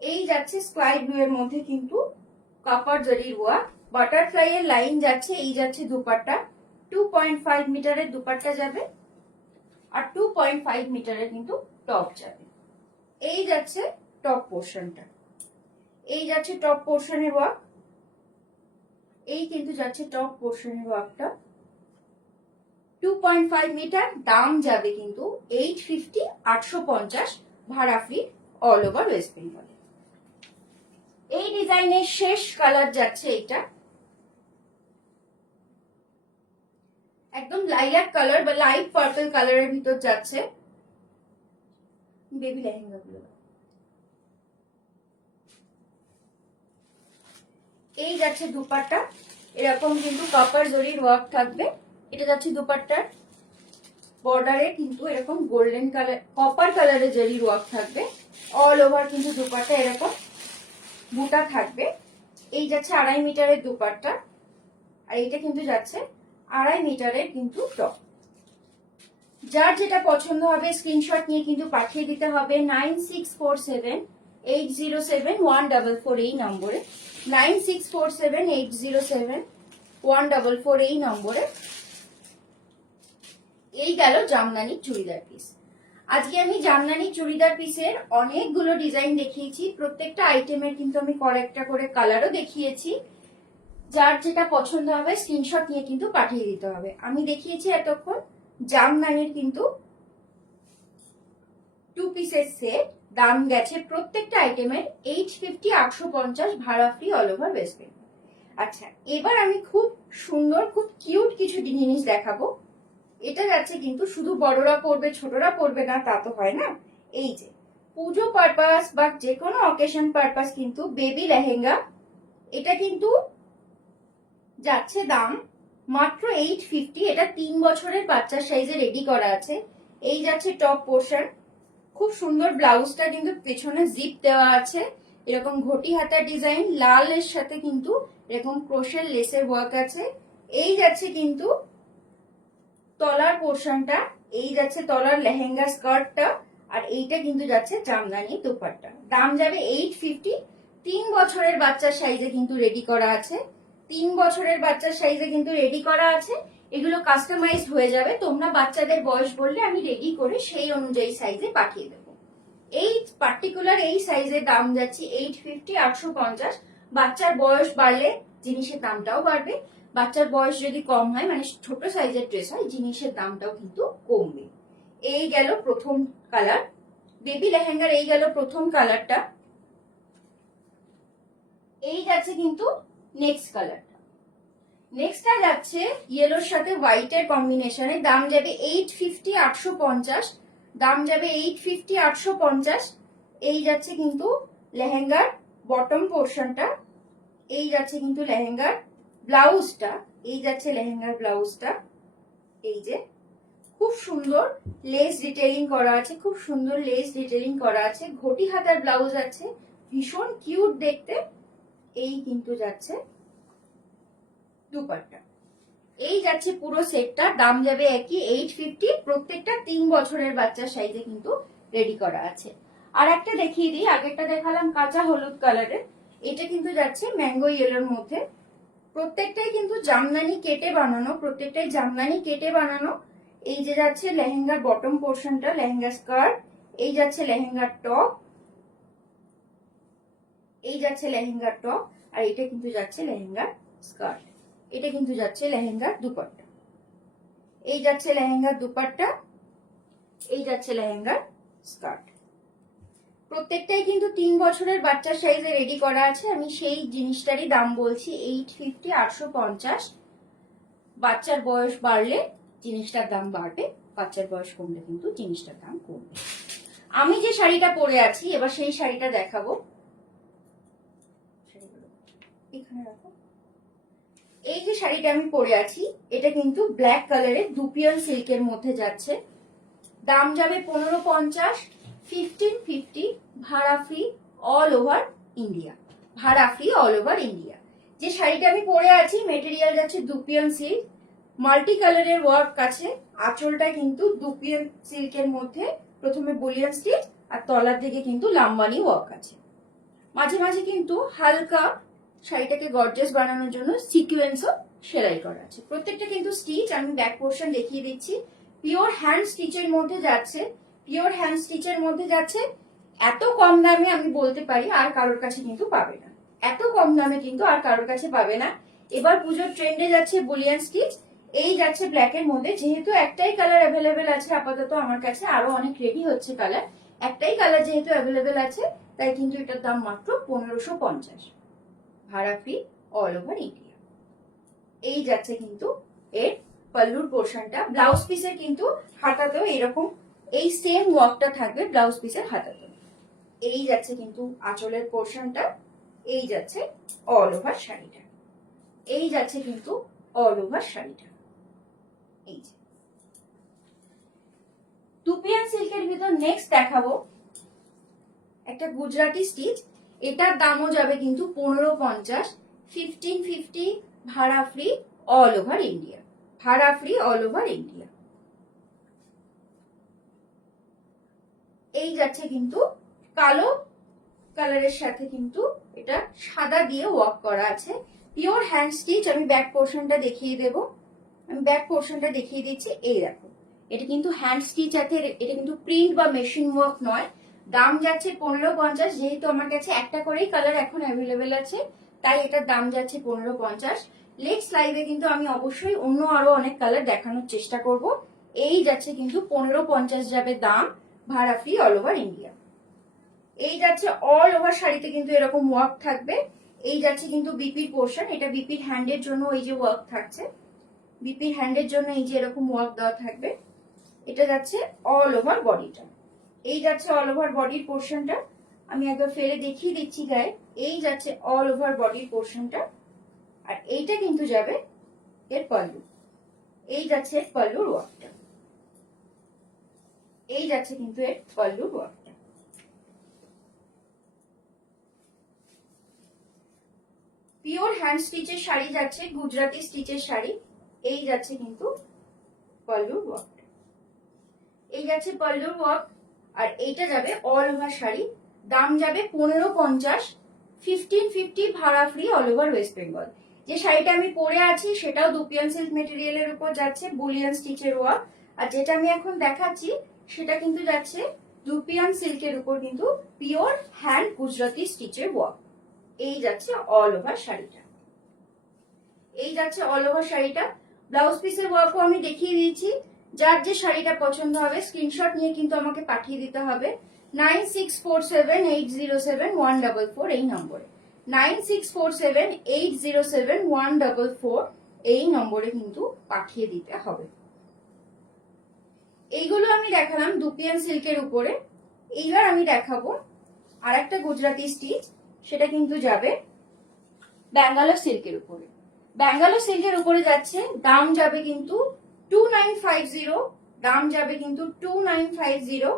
এই যাচ্ছে স্কাই ব্লু এর মধ্যে কিন্তু কপার জরির ওয়ার্ক, বাটারফ্লাই এর লাইন যাচ্ছে। এই যাচ্ছে দুপাট্টা, 2.5 মিটারের দুপাট্টা যাবে, আর 2.5 মিটারের কিন্তু টপ যাবে। এই যাচ্ছে টপ পোর্শনটা, এই যাচ্ছে টপ পোর্শনের ওয়ার্ক। এই কিন্তু যাচ্ছে টপ পোর্শনের ওয়ার্কটা, 2.5 মিটার। দাম যাবে কিন্তু 850, 850 ভাড়া free all over West Bengal. এই ডিজাইনের শেষ কালার যাচ্ছে এটা, একদম লাইলাক কালার বা লাইট পার্পল কালারের ভিতর যাচ্ছে। বেবি লেহেঙ্গা গুলো, এই যাচ্ছে দুপাট্টা, এরকম কিন্তু কপার জরির ওয়ার্ক থাকবে। এটা যাচ্ছে দুপাট্টার বর্ডারে কিন্তু এরকম গোল্ডেন কালার কপার কালারের জরির ওয়ার্ক থাকবে। অল ওভার কিন্তু দুপাট্টা এরকম বুটা থাকবে। এই যাচ্ছে 2.5 মিটারের দুপাট্টা, আর এইটা কিন্তু যাচ্ছে 2.5 মিটারের কিন্তু টপ। যার যেটা পছন্দ হবে স্ক্রিনশট নিয়ে কিন্তু পাঠিয়ে দিতে হবে 9647807144 এই নম্বরে, 9647807144 এই নম্বরে। এই গেল জামদানি চুড়িদার পিস। আজকে আমি জামদানি চুড়িদার পিসের অনেকগুলো ডিজাইন দেখিয়েছি, প্রত্যেকটা আইটেমের কিন্তু আমি কয়েকটা করে কালারও দেখিয়েছি। যার যেটা পছন্দ হবে স্ক্রিনশট নিয়ে কিন্তু পাঠিয়ে দিতে হবে। আমি দেখিয়েছি এতক্ষণ জামদানির কিন্তু 2 পিসের সেট, দাম গেছে প্রত্যেকটা আইটেমের 850, 850 ভাড়া free all over West Bengal. আচ্ছা, এবার আমি খুব সুন্দর খুব কিউট কিছু জিনিস দেখাবো। এটা যাচ্ছে কিন্তু শুধু বড়রা পরবে ছোটরা পরবে না তা তো হয় না। এই যে পুজো পারপাস বা যে কোনো অকেশন পারপাস কিন্তু বেবি লেহেঙ্গা, এটা কিন্তু যাচ্ছে দাম মাত্র 850। এটা 3 বছরের বাচ্চার সাইজে রেডি করা আছে। এই যাচ্ছে টপ পোর্শন, খুব সুন্দর ব্লাউজটা কিন্তু পেছনে জিপ দেওয়া আছে, এরকম ঘটি হাতার ডিজাইন, লালের সাথে কিন্তু এরকম ক্রোশের লেসের ওয়ার্ক আছে। এই যাচ্ছে কিন্তু তলার পোর্শনটা, এই যাচ্ছে তলার লেহেঙ্গা স্কার্টটা, আর এইটা কিন্তু যাচ্ছে জামদানি দুপাট্টা। দাম যাবে 850। 3 বছরের বাচ্চার সাইজে কিন্তু রেডি করা আছে, 3 বছরের বাচ্চার সাইজে কিন্তু রেডি করা আছে। এগুলো কাস্টমাইজ হয়ে যাবে, তোমরা বাচ্চাদের বয়স বললে আমি রেডি করে সেই অনুযায়ী সাইজে পাঠিয়ে দেবো। এই পার্টিকুলার এই সাইজের দাম যাচ্ছে 850, 850। বাচ্চার বয়স বাড়লে জিনিসের দামটাও বাড়বে, বাচ্চার বয়স যদি কম হয় মানে ছোট সাইজের ড্রেস হয় জিনিসের দামটাও কিন্তু কমবে। এই গেল প্রথম কালার বেবি লেহেঙ্গার, এই গেল প্রথম কালারটা। এই যাচ্ছে কিন্তু নেক্সট কালারটা, নেক্সটটা যাচ্ছে ইয়েলোর সাথে হোয়াইটের কম্বিনেশনে, দাম যাবে 850, 850। দাম যাবে 850, 850। এই যাচ্ছে কিন্তু লেহেঙ্গার বটম পোর্শনটা, এই যাচ্ছে কিন্তু লেহেঙ্গার ব্লাউজটা, এই যাচ্ছে লেহেঙ্গার ব্লাউজটা। এই যে খুব সুন্দর লেস ডিটেইলিং করা আছে, খুব সুন্দর লেস ডিটেইলিং করা আছে, ঘটি হাতার ব্লাউজ আছে, ভীষণ কিউট দেখতে। এই কিন্তু যাচ্ছে দুপাট্টা। এই যাচ্ছে পুরো সেটটা, দাম যাবে একই 850। প্রত্যেকটা 3 বছরের বাচ্চার সাইজে কিন্তু রেডি করা আছে। আর একটা দেখিয়ে দিই, আগেরটা দেখালাম কাঁচা হলুদ কালারের, এটা কিন্তু যাচ্ছে ম্যাঙ্গো ইয়েলোর মধ্যে। প্রত্যেকটাই কিন্তু জামদানি কেটে বানানো, প্রত্যেকটাই জামদানি কেটে বানানো। এই যে যাচ্ছে লেহেঙ্গার বটম পোর্শনটা, লেহেঙ্গা স্কার্ট, এই যাচ্ছে লেহেঙ্গার টপ, এই যাচ্ছে লেহেঙ্গার টপ, আর এটা কিন্তু যাচ্ছে লেহেঙ্গার স্কার্ট, এটা কিন্তু যাচ্ছে লেহেঙ্গার দুপাট্টা। এই যাচ্ছে লেহেঙ্গার দুপাট্টা, এই যাচ্ছে লেহেঙ্গার স্কার্ট। প্রত্যেকটাই কিন্তু 3 বছরের বাচ্চার সাইজে রেডি করা আছে। আমি সেই জিনিসটারই দাম বলছি 850, 850। বাচ্চার বয়স বাড়লে জিনিসটার দাম বাড়বে, বাচ্চার বয়স কমলে কিন্তু জিনিসটার দাম কমবে। আমি যে শাড়িটা পরে আছি এবার সেই শাড়িটা দেখাবো। এখানে রাখো। এই যে শাড়িটা আমি পরে আছি এটা কিন্তু ব্ল্যাক কালারের দুপিয়ান সিল্কের মধ্যে যাচ্ছে, দাম যাবে 1550, 1550 ভাড়া ফ্রি অল ওভার ইন্ডিয়া, ভাড়া ফ্রি অল ওভার ইন্ডিয়া। যে শাড়িটা আমি পরে আছি মেটেরিয়াল যাচ্ছে দুপিয়ান সিল্ক, মাল্টি কালারের ওয়ার্ক আছে, আঁচলটা কিন্তু দুপিয়ান সিল্কের মধ্যে প্রথমে বুলিয়ান স্টিচ আর তলার দিকে কিন্তু লাম্বানি ওয়ার্ক আছে, মাঝে মাঝে কিন্তু হালকা শাড়িটাকে গর্জিয়াস বানানোর জন্য সিকোয়েন্সও সেলাই করা আছে। প্রত্যেকটা কিন্তু স্টিচ আমি ব্যাক পোর্শন দেখিয়ে দিচ্ছি, পিওর হ্যান্ড স্টিচের মধ্যে যাচ্ছে, পিওর হ্যান্ড স্টিচের মধ্যে যাচ্ছে। এত কম দামে আমি বলতে পারি আর কারোর কাছে কিন্তু পাবে না, এত কম দামে কিন্তু আর কারোর কাছে পাবে না। এবার পুজোর ট্রেন্ডে যাচ্ছে বুলিয়ান স্টিচ, এই যাচ্ছে ব্ল্যাকের মধ্যে। যেহেতু একটাই কালার অ্যাভেলেবেল আছে আপাতত আমার কাছে, আরো অনেক রেডি হচ্ছে কালার, একটাই কালার যেহেতু অ্যাভেলেবেল আছে তাই কিন্তু এটার দাম মাত্র 1550, ভাড়া ফ্রি অল ওভার ইন্ডিয়া। এই যাচ্ছে কিন্তু এর পাল্লুর পোর্শনটা, ব্লাউজ পিসের কিন্তু হাতাতেও এরকম এই সেম ওয়ার্কটা থাকবে ব্লাউজ পিসের হাতাতেও। এই যাচ্ছে কিন্তু আঁচলের পোর্শনটা, এই যাচ্ছে অল ওভার শাড়িটা, এই যাচ্ছে কিন্তু অল ওভার শাড়িটা। এই যে দুপিয়ান সিল্কের ভিতর নেক্সট দেখাবো একটা গুজরাটি স্টিচ, এটার দামও যাবে কিন্তু 1550, 1550 ভাড়া ফ্রি অল ওভার ইন্ডিয়া, ভাড়া ফ্রি অল ওভার ইন্ডিয়া। এই যাচ্ছে কিন্তু কালো কালারের সাথে কিন্তু এটা সাদা দিয়ে ওয়ার্ক করা আছে, পিওর হ্যান্ড স্টিচ। আমি ব্যাক পোর্শনটা দেখিয়ে দেব, আমি ব্যাক পোর্শনটা দেখিয়ে দিচ্ছি। এই দেখো এটা কিন্তু হ্যান্ড স্টিচ আছে, এটা কিন্তু প্রিন্ট বা মেশিন ওয়ার্ক নয়। দাম যাচ্ছে 1550, যেহেতু আমার কাছে একটা করেই কালার এখন অ্যাভেলেবেল আছে তাই এটার দাম যাচ্ছে 1550। নেক্সট লাইভে কিন্তু আমি অবশ্যই অন্য আরো অনেক কালার দেখানোর চেষ্টা করব। এই যাচ্ছে কিন্তু 1550 যাবে দাম, ভাড়া ফ্রি অল ওভার ইন্ডিয়া। এই যাচ্ছে অল ওভার শাড়িতে কিন্তু এরকম ওয়ার্ক থাকবে। এই যাচ্ছে কিন্তু বিপির পোর্শন, এটা বিপির হ্যান্ডের জন্য এই যে ওয়ার্ক থাকছে, বিপির হ্যান্ডের জন্য এই যে এরকম ওয়ার্ক দেওয়া থাকবে। এটা যাচ্ছে অল ওভার বডিটা, এই যাচ্ছে অল ওভার বডির পোর্শনটা। আমি একবার ফেরে দেখিয়ে দিচ্ছি গায়ে, এই যাচ্ছে অল ওভার বডির পোর্শনটা। আর এইটা কিন্তু যাবে এর পাল্লু, এই যাচ্ছে পাল্লুর ওয়ার্কটা, এই যাচ্ছে কিন্তু এর পাল্লুর ওয়ার্কটা। পিওর হ্যান্ড স্টিচের শাড়ি যাচ্ছে, গুজরাটি স্টিচের শাড়ি। এই যাচ্ছে কিন্তু পাল্লুর ওয়ার্ক, এই যাচ্ছে পাল্লুর ওয়ার্ক। আর এইটা যাবে অল ওভার শাড়ি, দাম যাবে 1550, 1550 ভাড়া free all over West Bengal. যে শাড়িটা আমি পরে আছি সেটাও দুপিয়ান সিল্ক মেটেরিয়ালের উপর যাচ্ছে বুলিয়ান স্টিচের ওয়ার্ক। আর যেটা আমি এখন দেখাচ্ছি সেটা কিন্তু যাচ্ছে দুপিয়ান সিল্কের উপর কিন্তু পিওর হ্যান্ড গুজরাটি স্টিচের ওয়ার্ক। এই যাচ্ছে অল ওভার শাড়িটা, এই যাচ্ছে অল ওভার শাড়িটা। ব্লাউজ পিসের ওয়ার্কও আমি দেখিয়ে দিয়েছি। যার যে শাড়িটা পছন্দ হবে স্ক্রিনশট নিয়ে কিন্তু আমাকে পাঠিয়ে দিতে হবে 9647807144 এই নম্বরে, 9647807144 এই নম্বরে কিন্তু পাঠিয়ে দিতে হবে। এইগুলো আমি দেখালাম দুপিয়ান সিল্কের উপরে। এইবার আমি দেখাবো আর একটা গুজরাটি স্টিচ, সেটা কিন্তু যাবে ব্যাঙ্গালোর সিল্কের উপরে। ব্যাঙ্গালোর সিল্কের উপরে যাচ্ছে, দাম যাবে কিন্তু 2950, দাম যাবে কিন্তু 2950।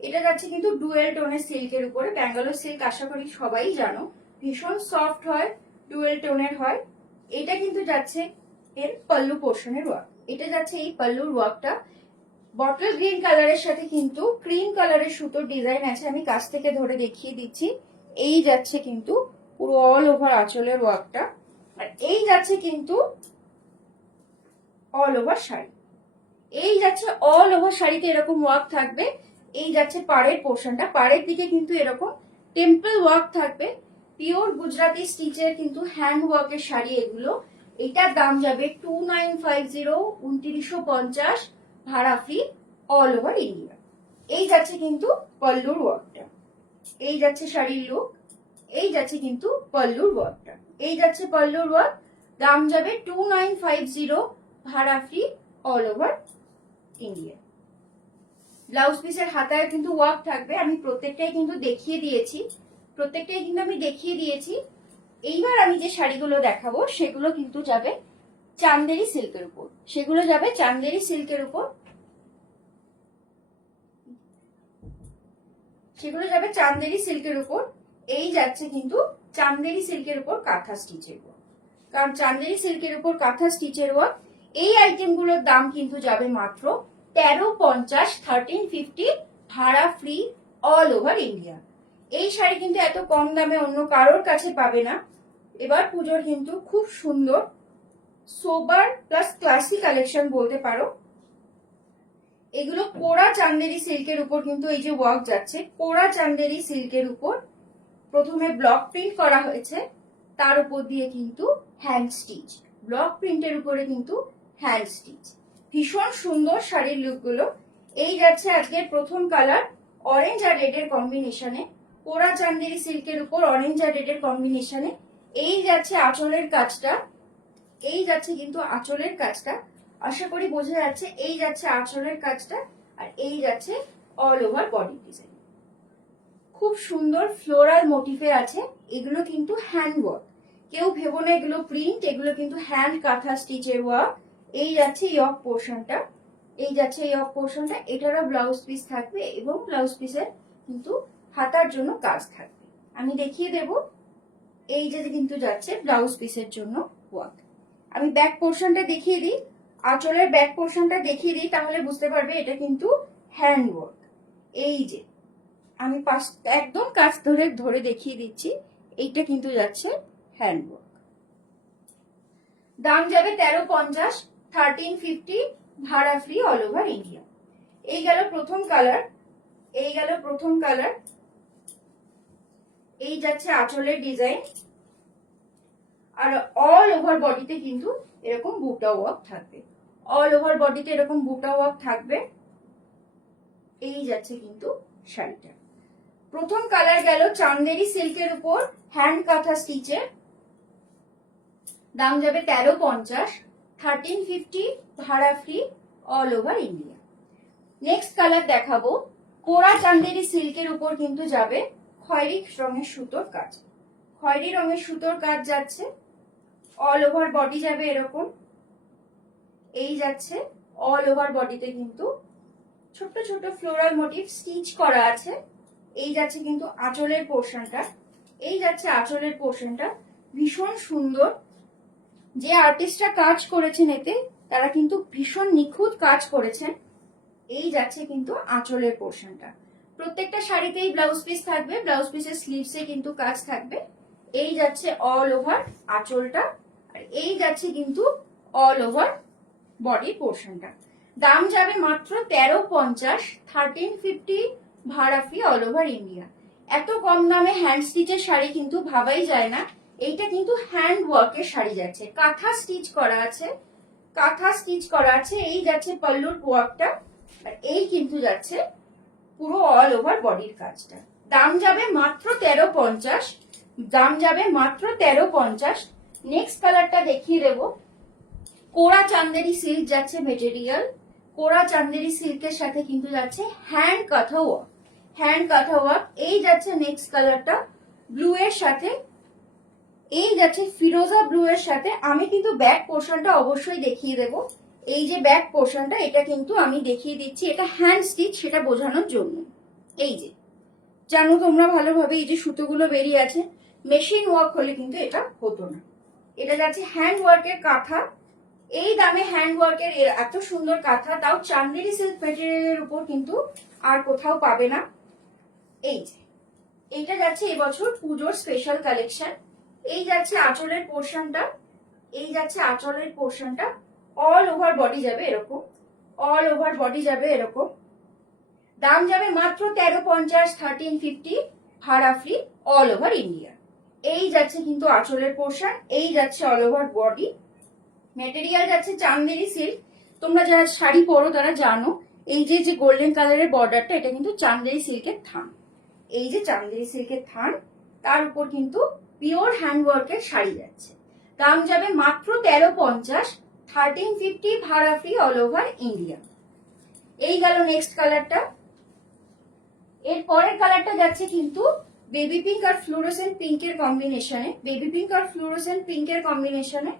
এটা যাচ্ছে কিন্তু ডুয়েল টোনের সিল্কের উপরে। ব্যাঙ্গালোর সিল্ক আশা করি সবাই জানো ভীষণ সফট হয়, ডুয়েল টোনের হয়। এটা কিন্তু যাচ্ছে এর পাল্লু পোর্শনের ওয়ার্ক, এটা যাচ্ছে এই পাল্লুর ওয়ার্কটা। বটল গ্রিন কালারের সাথে কিন্তু ক্রিম কালারের সুতোর ডিজাইন আছে, আমি কাছ থেকে ধরে দেখিয়ে দিচ্ছি। এই যাচ্ছে কিন্তু পুরো অল ওভার আঁচলের ওয়ার্কটা। আর এই যাচ্ছে কিন্তু অল ওভার শাড়ি, এই যাচ্ছে অল ওভার শাড়িতে এরকম ওয়ার্ক থাকবে। এই যাচ্ছে পাড়ের পোর্শনটা, পাড়ের দিকে কিন্তু এরকম টেম্পল ওয়ার্ক থাকবে। পিওর গুজরাটি স্টিচের কিন্তু হ্যান্ড ওয়ার্কের শাড়ি এগুলো। এটার দাম যাবে 2950, 2950 ভাড়া ফ্রি অল ওভার ইন্ডিয়া। এই যাচ্ছে কিন্তু পাল্লুর ওয়ার্কটা, এই যাচ্ছে শাড়ির লুক, এই যাচ্ছে কিন্তু পাল্লুর ওয়ার্কটা, এই যাচ্ছে পাল্লুর ওয়ার্ক। দাম যাবে 2950 ভাড়া free all over India. Blouse পিসের হাতায় কিন্তু ওয়ার্ক থাকবে, আমি প্রত্যেকটাই কিন্তু দেখিয়ে দিয়েছি, প্রত্যেকটাই কিন্তু আমি দেখিয়ে দিয়েছি। এইবার আমি যে শাড়িগুলো দেখাবো সেগুলো কিন্তু যাবে চান্দেরি সিল্কের উপর, সেগুলো যাবে চান্দেরি সিল্কের উপর, সেগুলো যাবে চান্দেরি সিল্কের উপর। এই যাচ্ছে কিন্তু চান্দেরি সিল্কের উপর কাঁথা স্টিচের ওয়ার্ক, কারণ চান্দেরি সিল্কের উপর কাঁথা স্টিচের ওয়ার্ক। এই আইটেমগুলোর দাম কিন্তু যাবে মাত্র 1350, 1350 ভাড়া ফ্রি অল ওভার ইন্ডিয়া। এই শাড়ি কিন্তু এত কম দামে অন্য কারোর কাছে পাবে না। এবার পুজোর কিন্তু খুব সুন্দর সোবার প্লাস ক্লাসি কালেকশন বলতে পারো। এগুলো কোরা চান্দেরি সিল্কের উপর কিন্তু এই যে ওয়ার্ক যাচ্ছে, কোরা চান্দেরি সিল্কের উপর প্রথমে ব্লক প্রিন্ট করা হয়েছে, তার উপর দিয়ে কিন্তু হ্যান্ড স্টিচ, ব্লক প্রিন্টের উপরে কিন্তু হ্যান্ড স্টিচ। ভীষণ সুন্দর শাড়ির লুকগুলো। এই যাচ্ছে আজকের প্রথম কালার অরেঞ্জ আর রেডের কম্বিনেশনে, কোরা চান্দেরি সিল্কের উপর অরেঞ্জ আর রেডের কম্বিনেশনে। এই যাচ্ছে আঁচলের কাজটা, এই যাচ্ছে কিন্তু আঁচলের কাজটা, আশা করি বোঝা যাচ্ছে। এই যাচ্ছে আঁচলের কাজটা, আর এই যাচ্ছে অল ওভার বডি ডিজাইন। খুব সুন্দর ফ্লোরাল মোটিফে আছে, এগুলো কিন্তু হ্যান্ড ওয়ার্ক, কেউ ভেবো না এগুলো প্রিন্ট, এগুলো কিন্তু হ্যান্ড কাঁথা স্টিচের ওয়ার্ক। এই যাচ্ছে ইয়ক পোর্শনটা, এই যাচ্ছে ইয়ক পোর্শনটা, এটারও ব্লাউজ পিস থাকবে এবং ব্লাউজ পিসের কিন্তু হাতার জন্য কাজ থাকবে। আমি দেখিয়ে দেব, এই যে কিন্তু যাচ্ছে ব্লাউজ পিসের জন্য ওয়ার্ক। আমি ব্যাক পোর্শনটা দেখিয়ে দিই, আঁচলের ব্যাক পোর্শনটা দেখিয়ে দিই, তাহলে বুঝতে পারবে এটা কিন্তু হ্যান্ড ওয়ার্ক। এই যে আমি একদম কাছ ধরে ধরে দেখিয়ে দিচ্ছি, এইটা কিন্তু যাচ্ছে হ্যান্ড ওয়ার্ক। দাম যাবে 1350, 1350 ভাড়া ফ্রি অল ওভার ইন্ডিয়া। এই গেল প্রথম কালার, এই গেল প্রথম কালার। এই যাচ্ছে আঁচলের ডিজাইন, আর অল ওভার বডিতে কিন্তু এরকম বুটা ওয়ার্ক থাকবে, অল ওভার বডিতে এরকম বুটা ওয়ার্ক থাকবে। এই যাচ্ছে কিন্তু শাড়িটা। প্রথম কালার গেল চান্দেরি সিল্কের উপর হ্যান্ড কাঁথা স্টিচের, দাম যাবে 1350, 1350 ভাড়া free, all over India. Next colour দেখাবো কোরা চান্দেরি সিল্কের উপর কিন্তু যাবে খয়েরি রঙের সুতোর কাজ, খয়েরি রঙের সুতোর কাজ যাচ্ছে, অল ওভার বডি যাবে এরকম। এই যাচ্ছে অল ওভার বডিতে কিন্তু ছোট্ট ছোট ফ্লোরাল মোটিভ স্টিচ করা আছে। এই যাচ্ছে কিন্তু আঁচলের পোর্শনটা, এই যাচ্ছে আঁচলের পোর্শনটা, ভীষণ সুন্দর। যে আর্টিস্টরা কাজ করেছেন এতে তারা কিন্তু ভীষণ নিখুঁত কাজ করেছেন। এই যাচ্ছে কিন্তু আঁচলের পোর্শনটা। প্রত্যেকটা শাড়িতেই ব্লাউজ পিস থাকবে, ব্লাউজ পিসের স্লিভসে কিন্তু কাজ থাকবে। এই যাচ্ছে অল ওভার আঁচলটা, আর এই যাচ্ছে কিন্তু অল ওভার বডির পোর্শনটা। দাম যাবে মাত্র 1350, 1350 ভাড়া ফ্রি, অল ওভার ইন্ডিয়া। এত কম দামে হ্যান্ড স্টিচের শাড়ি কিন্তু ভাবাই যায় না। এইটা কিন্তু হ্যান্ড ওয়ার্কের শাড়ি যাচ্ছে, কাঁথা স্টিচ করা আছে, কাঁথা স্টিচ করা আছে। এই যাচ্ছে পাল্লুর ওয়ার্কটা, আর এই কিন্তু যাচ্ছে পুরো অল ওভার বডির কাজটা। দাম যাবে মাত্র 1350, দাম যাবে মাত্র 1350। নেক্সট কালারটা দেখিয়ে দেবো কোরা চান্দেরি সিল্ক যাচ্ছে মেটেরিয়াল, কোরা চান্দেরি সিল্কের সাথে কিন্তু যাচ্ছে হ্যান্ড কাঁথা ওয়ার্ক, হ্যান্ড কাঁথা ওয়ার্ক। এই যাচ্ছে নেক্সট কালারটা ব্লু এর সাথে, এই যাচ্ছে ফিরোজা ব্লু এর সাথে। আমি কিন্তু ব্যাক পোর্শনটা অবশ্যই দেখিয়ে দেবো। এই যে ব্যাক পোর্শনটা এটা কিন্তু আমি দেখিয়ে দিচ্ছি, এটা হ্যান্ড স্টিচ সেটা বোঝানোর জন্য। এই যে জানো তোমরা ভালোভাবে, এই যে সুতোগুলো বেরিয়ে আছে, মেশিন ওয়ার্ক হলে কিন্তু এটা হতো না। এটা যাচ্ছে হ্যান্ড ওয়ার্কের কাঁথা। এই দামে হ্যান্ড ওয়ার্কের এত সুন্দর কাঁথা, তাও চান্দেরি সিল্ক ম্যাটেরিয়ালের উপর কিন্তু আর কোথাও পাবে না। এই যে এইটা যাচ্ছে এবছর পুজোর স্পেশাল কালেকশন। এই যাচ্ছে আঁচলের পোর্শনটা, এই যাচ্ছে আঁচলের পোর্শনটা, অল ওভার বডি যাবে এরকম, অল ওভার বডি যাবে এরকম। দাম যাবে মাত্র 1350, 1350 ভাড়া ফ্রি, অল ওভার ইন্ডিয়া। এই যাচ্ছে কিন্তু আঁচলের পোর্শন, এই যাচ্ছে অল ওভার বডি। মেটেরিয়াল যাচ্ছে চান্দেরি সিল্ক। তোমরা যারা শাড়ি পরো তারা জানো এই যে যে গোল্ডেন কালারের বর্ডারটা এটা কিন্তু চান্দেরি সিল্কের থান। এই যে চান্দেরি সিল্কের থান, তার উপর কিন্তু পিওর হ্যান্ড ওয়ার্কের শাড়ি যাচ্ছে। দাম যাবে মাত্র 1350, 1350 ভাড়া ফ্রি, অল ওভার ইন্ডিয়া। এই গেল নেক্সট কালারটা। এর পরের কালারটা যাচ্ছে কিন্তু বেবি পিঙ্ক আর ফ্লোরোসেন্ট পিঙ্কের কম্বিনেশনে, বেবি পিঙ্ক আর ফ্লোরোসেন্ট পিঙ্কের কম্বিনেশনে।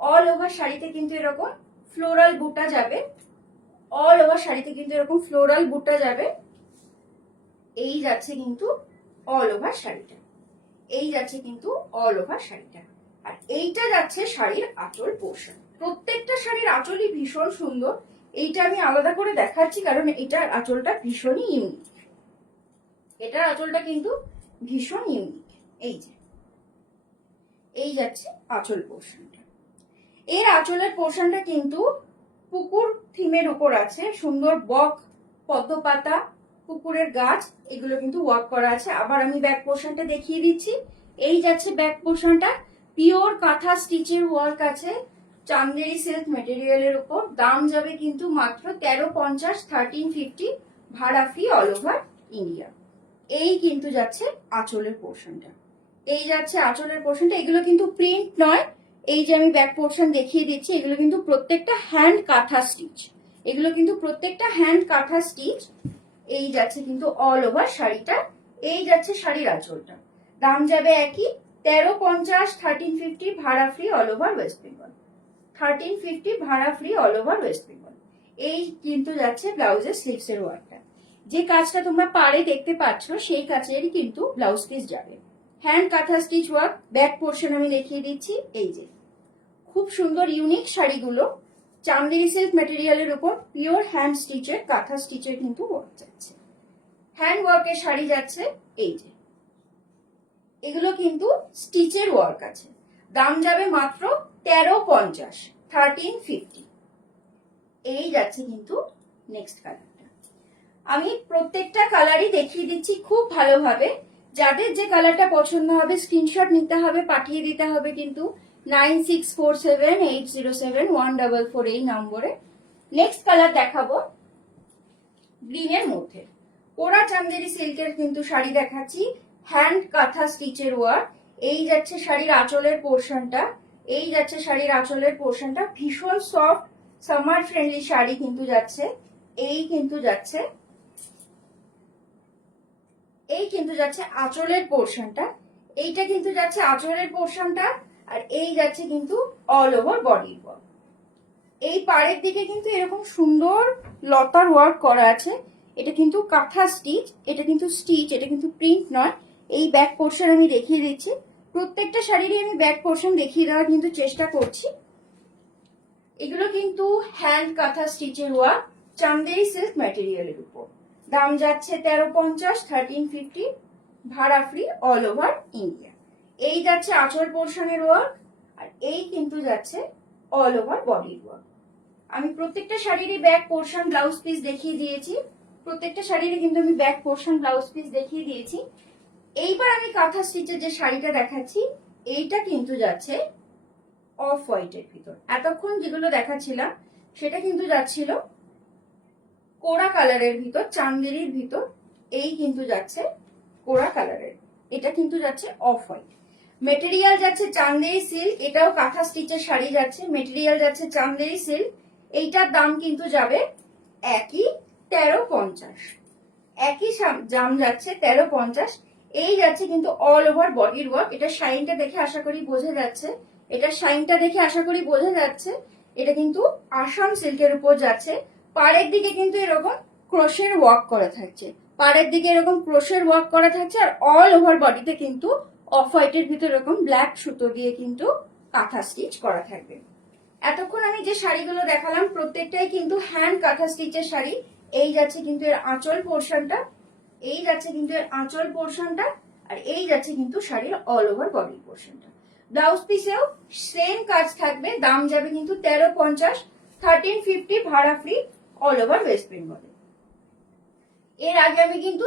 অল ওভার শাড়িতে কিন্তু এরকম ফ্লোরাল বুটা যাবে, অল ওভার শাড়িতে কিন্তু এরকম ফ্লোরাল বুটা যাবে। এই যাচ্ছে কিন্তু অল ওভার শাড়িটা, এই যাচ্ছে কিন্তু অল ওভার শাড়িটা। আর এইটা যাচ্ছে শাড়ির আঁচল পোর্শন। প্রত্যেকটা শাড়ির আঁচলই ভীষণ সুন্দর। এইটা আমি আলাদা করে দেখাচ্ছি কারণ এটার আঁচলটা ভীষণই ইউনিক, এটার আঁচলটা কিন্তু ভীষণ ইউনিক। এই যে এই যাচ্ছে আঁচল পোর্শনটা। এর আঁচলের পোর্শনটা কিন্তু পুকুর থিমের উপর আছে, সুন্দর বক, পদ্ম পাতা, পুকুরের গাছ, এগুলো কিন্তু ওয়ার্ক করা আছে। আবার আমি ব্যাক পোর্শনটা দেখিয়ে দিচ্ছি। এই যাচ্ছে ব্যাক পোর্শনটা, পিওর কাঁথা স্টিচের ওয়ার্ক আছে চান্দেরি সিল্ক মেটেরিয়ালের উপর। দাম যাবে কিন্তু মাত্র 1350, 1350 ভাড়া ফ্রি, অল ওভার ইন্ডিয়া। এই কিন্তু যাচ্ছে আঁচলের পোর্শনটা, এই যাচ্ছে আঁচলের পোর্শনটা। এগুলো কিন্তু প্রিন্ট নয়, এই যে আমি ব্যাক পোর্শন দেখিয়ে দিচ্ছি, এগুলো কিন্তু প্রত্যেকটা হ্যান্ড কাঁথা স্টিচ, এগুলো কিন্তু প্রত্যেকটা হ্যান্ড কাঁথা স্টিচ। এই যাচ্ছে কিন্তু অল ওভার শাড়িটা, এই যাচ্ছে শাড়ির আঁচলটা। দাম যাবে একই 1350, 1350 ভাড়া free, all over West Bengal, 1350 ভাড়া free, all over West Bengal. এই কিন্তু যাচ্ছে ব্লাউজের স্লিভসের ওয়ার্কটা। যে কাজটা তোমরা পাড়ে দেখতে পাচ্ছ সেই কাজেরই কিন্তু ব্লাউজ পিস যাবে। হ্যান্ড কাঁথা স্টিচ ওয়ার্ক। ব্যাক পোর্শন আমি দেখিয়ে দিচ্ছি। এই যে খুব সুন্দর ইউনিক শাড়িগুলো চান্দেরি সিল্ক ম্যাটেরিয়ালের উপর পিওর হ্যান্ড স্টিচের কাঁথা স্টিচের কিন্তু ওয়ার্ক যাচ্ছে, হ্যান্ড ওয়ার্কের শাড়ি যাচ্ছে। এই যে এগুলো কিন্তু স্টিচের ওয়ার্ক আছে। দাম যাবে মাত্র 1350, 1350। এই যাচ্ছে কিন্তু নেক্সট কালারটা। আমি প্রত্যেকটা কালারই দেখিয়ে দিচ্ছি খুব ভালোভাবে। যাদের যে কালারটা পছন্দ হবে স্ক্রিনশট নিতে হবে, পাঠিয়ে দিতে হবে কিন্তু 9647807144 এই নম্বরে। নেক্সট কালার দেখাবো গ্রিনের মধ্যে। কোরা চান্দেরি সিল্কের কিন্তু শাড়ি দেখাচ্ছি, হ্যান্ড কাঁথা স্টিচের ওয়ার্ক। এই যাচ্ছে শাড়ির আঁচলের পোর্শনটা, এই যাচ্ছে শাড়ির আঁচলের পোর্শনটা, ভীষণ সফট সামার ফ্রেন্ডলি শাড়ি কিন্তু যাচ্ছে। এই কিন্তু যাচ্ছে আঁচলের পোর্শনটা, এইটা কিন্তু যাচ্ছে আঁচলের পোর্শনটা, আর এই যাচ্ছে কিন্তু অল ওভার বডির ওয়ার্ক। এই পাড়ের দিকে কিন্তু এরকম সুন্দর লতার ওয়ার্ক করা আছে। এটা কিন্তু কাঁথা স্টিচ, এটা কিন্তু স্টিচ, এটা কিন্তু প্রিন্ট নয়। এই ব্যাক পোর্শন আমি দেখিয়ে দিচ্ছি, প্রত্যেকটা শাড়িরই আমি ব্যাক পোর্শন দেখিয়ে দেওয়ার কিন্তু চেষ্টা করছি। এগুলো কিন্তু হ্যান্ড কাঁথা স্টিচের ওয়ার্ক, চান্দেরি সিল্ক ম্যাটেরিয়ালের উপর। দাম যাচ্ছে 1350, 1350, ভাড়া ফ্রি, অল ওভার ইন্ডিয়া। এই যাচ্ছে আঁচল পোর্শনের ওয়ার্ক, আর এই কিন্তু যাচ্ছে অল ওভার বডির ওয়ার্ক। আমি প্রত্যেকটা শাড়িরই ব্যাক পোর্শন ব্লাউজ পিস দেখিয়ে দিয়েছি, প্রত্যেকটা শাড়িরই কিন্তু আমি ব্যাক পোর্শন ব্লাউজ পিস দেখিয়ে দিয়েছি। এইবার আমি কাঁথা স্টিচের যে শাড়িটা দেখাচ্ছি, এইটা কিন্তু যাচ্ছে অফ হোয়াইটের ভিতর। এতক্ষণ যেগুলো দেখাচ্ছিলাম সেটা কিন্তু যাচ্ছিল কোরা কালারের ভিতর, চান্দেরির ভিতর। এই কিন্তু যাচ্ছে কোরা কালারের, এটা কিন্তু যাচ্ছে অফ হোয়াইট। মেটেরিয়াল যাচ্ছে চান্দেরি সিল্ক, এটাও কাঁথা স্টিচের শাড়ি যাচ্ছে, মেটেরিয়াল যাচ্ছে চান্দেরি সিল্ক। এইটার দাম কিন্তু যাবে একই 1350, একই দাম যাচ্ছে 1350। এই যাচ্ছে কিন্তু অল ওভার বডির ওয়ার্ক। এটা শাইনটা দেখে আশা করি বোঝা যাচ্ছে, এটা শাইনটা দেখে আশা করি বোঝা যাচ্ছে। এটা কিন্তু আসাম সিল্কের উপর যাচ্ছে। পাড়ের দিকে কিন্তু এরকম ক্রোশের ওয়ার্ক করা থাকছে, পাড়ের দিকে এরকম ক্রোশের ওয়ার্ক করা থাকছে, আর অল ওভার বডিতে কিন্তু অফ হোয়াইটের ভিতর এরকম ব্ল্যাক সুতো দিয়ে কিন্তু কাঁথা স্টিচ করা থাকবে। এতক্ষণ আমি যে শাড়িগুলো দেখালাম প্রত্যেকটাই কিন্তু হ্যান্ড কাঁথা স্টিচের শাড়ি। এই যাচ্ছে কিন্তু এর আঁচল পোর্শনটা, এই যাচ্ছে কিন্তু এর আঁচল পোর্শনটা, আর এই যাচ্ছে কিন্তু শাড়ির অল ওভার বডি পোর্শনটা। ব্লাউজ পিসেও সেম কাজ থাকবে, দাম যাবে কিন্তু 1350, 1350, ভাড়া ফ্রি, অল ওভার ওয়েস্ট বেঙ্গলে। এর আগে আমি কিন্তু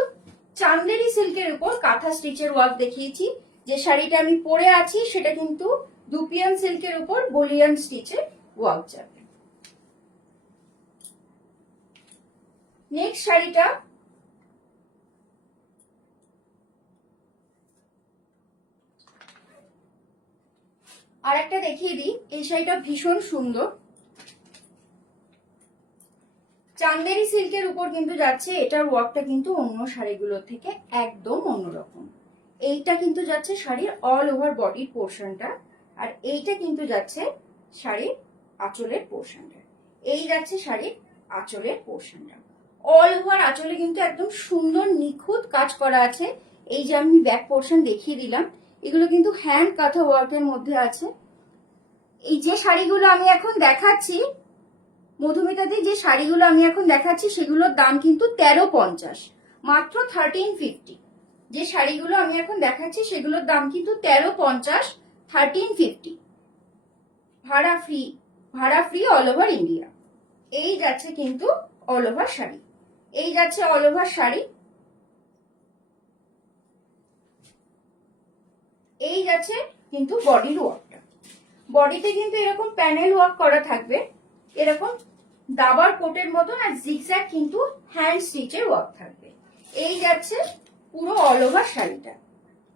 চান্দেরি সিল্কের উপর কাঁথা স্টিচের ওয়ার্ক দেখিয়েছি। যে শাড়িটা আমি পরে আছি সেটা কিন্তু দুপিয়ান সিল্কের উপর বলিয়ান স্টিচের ওয়ার্ক যাবে। নেক্সট শাড়িটা আর একটা দেখিয়ে দিই। এই শাড়িটা ভীষণ সুন্দর, চান্দেরি সিল্কের উপর কিন্তু যাচ্ছে। এটার ওয়ার্কটা কিন্তু অন্য শাড়িগুলোর থেকে একদম অন্যরকম। এইটা কিন্তু যাচ্ছে শাড়ির অল ওভার বডির পোর্শনটা, আর এইটা কিন্তু যাচ্ছে শাড়ির আঁচলের পোর্শনটা। এই যাচ্ছে শাড়ির আঁচলের পোর্শনটা, অল ওভার আঁচলে কিন্তু একদম সুন্দর নিখুঁত কাজ করা আছে। এই যে আমি ব্যাক পোর্শন দেখিয়ে দিলাম, এগুলো কিন্তু হ্যান্ড কাঁথা ওয়ার্কের মধ্যে আছে। এই যে শাড়িগুলো আমি এখন দেখাচ্ছি মধুমিতাদি, যে শাড়িগুলো আমি এখন দেখাচ্ছি সেগুলোর দাম কিন্তু 1350, মাত্র 1350। যে শাড়িগুলো আমি এখন দেখাচ্ছি সেগুলোর দাম কিন্তু 1350, 1350, ভাড়া ফ্রি, ভাড়া ফ্রি, অল ওভার ইন্ডিয়া। এই যাচ্ছে কিন্তু অল ওভার শাড়ি, এই যাচ্ছে অল ওভার শাড়ি, এই যাচ্ছে কিন্তু বডির ওয়ার্কটা। বডিতে কিন্তু এরকম প্যানেল ওয়ার্ক করা থাকবে, এরকম দাবার কোটের মতন, আর জিগজ্যাগ কিন্তু হ্যান্ড স্টিচের ওয়ার্ক থাকবে। এই যাচ্ছে পুরো অল ওভার শাড়িটা,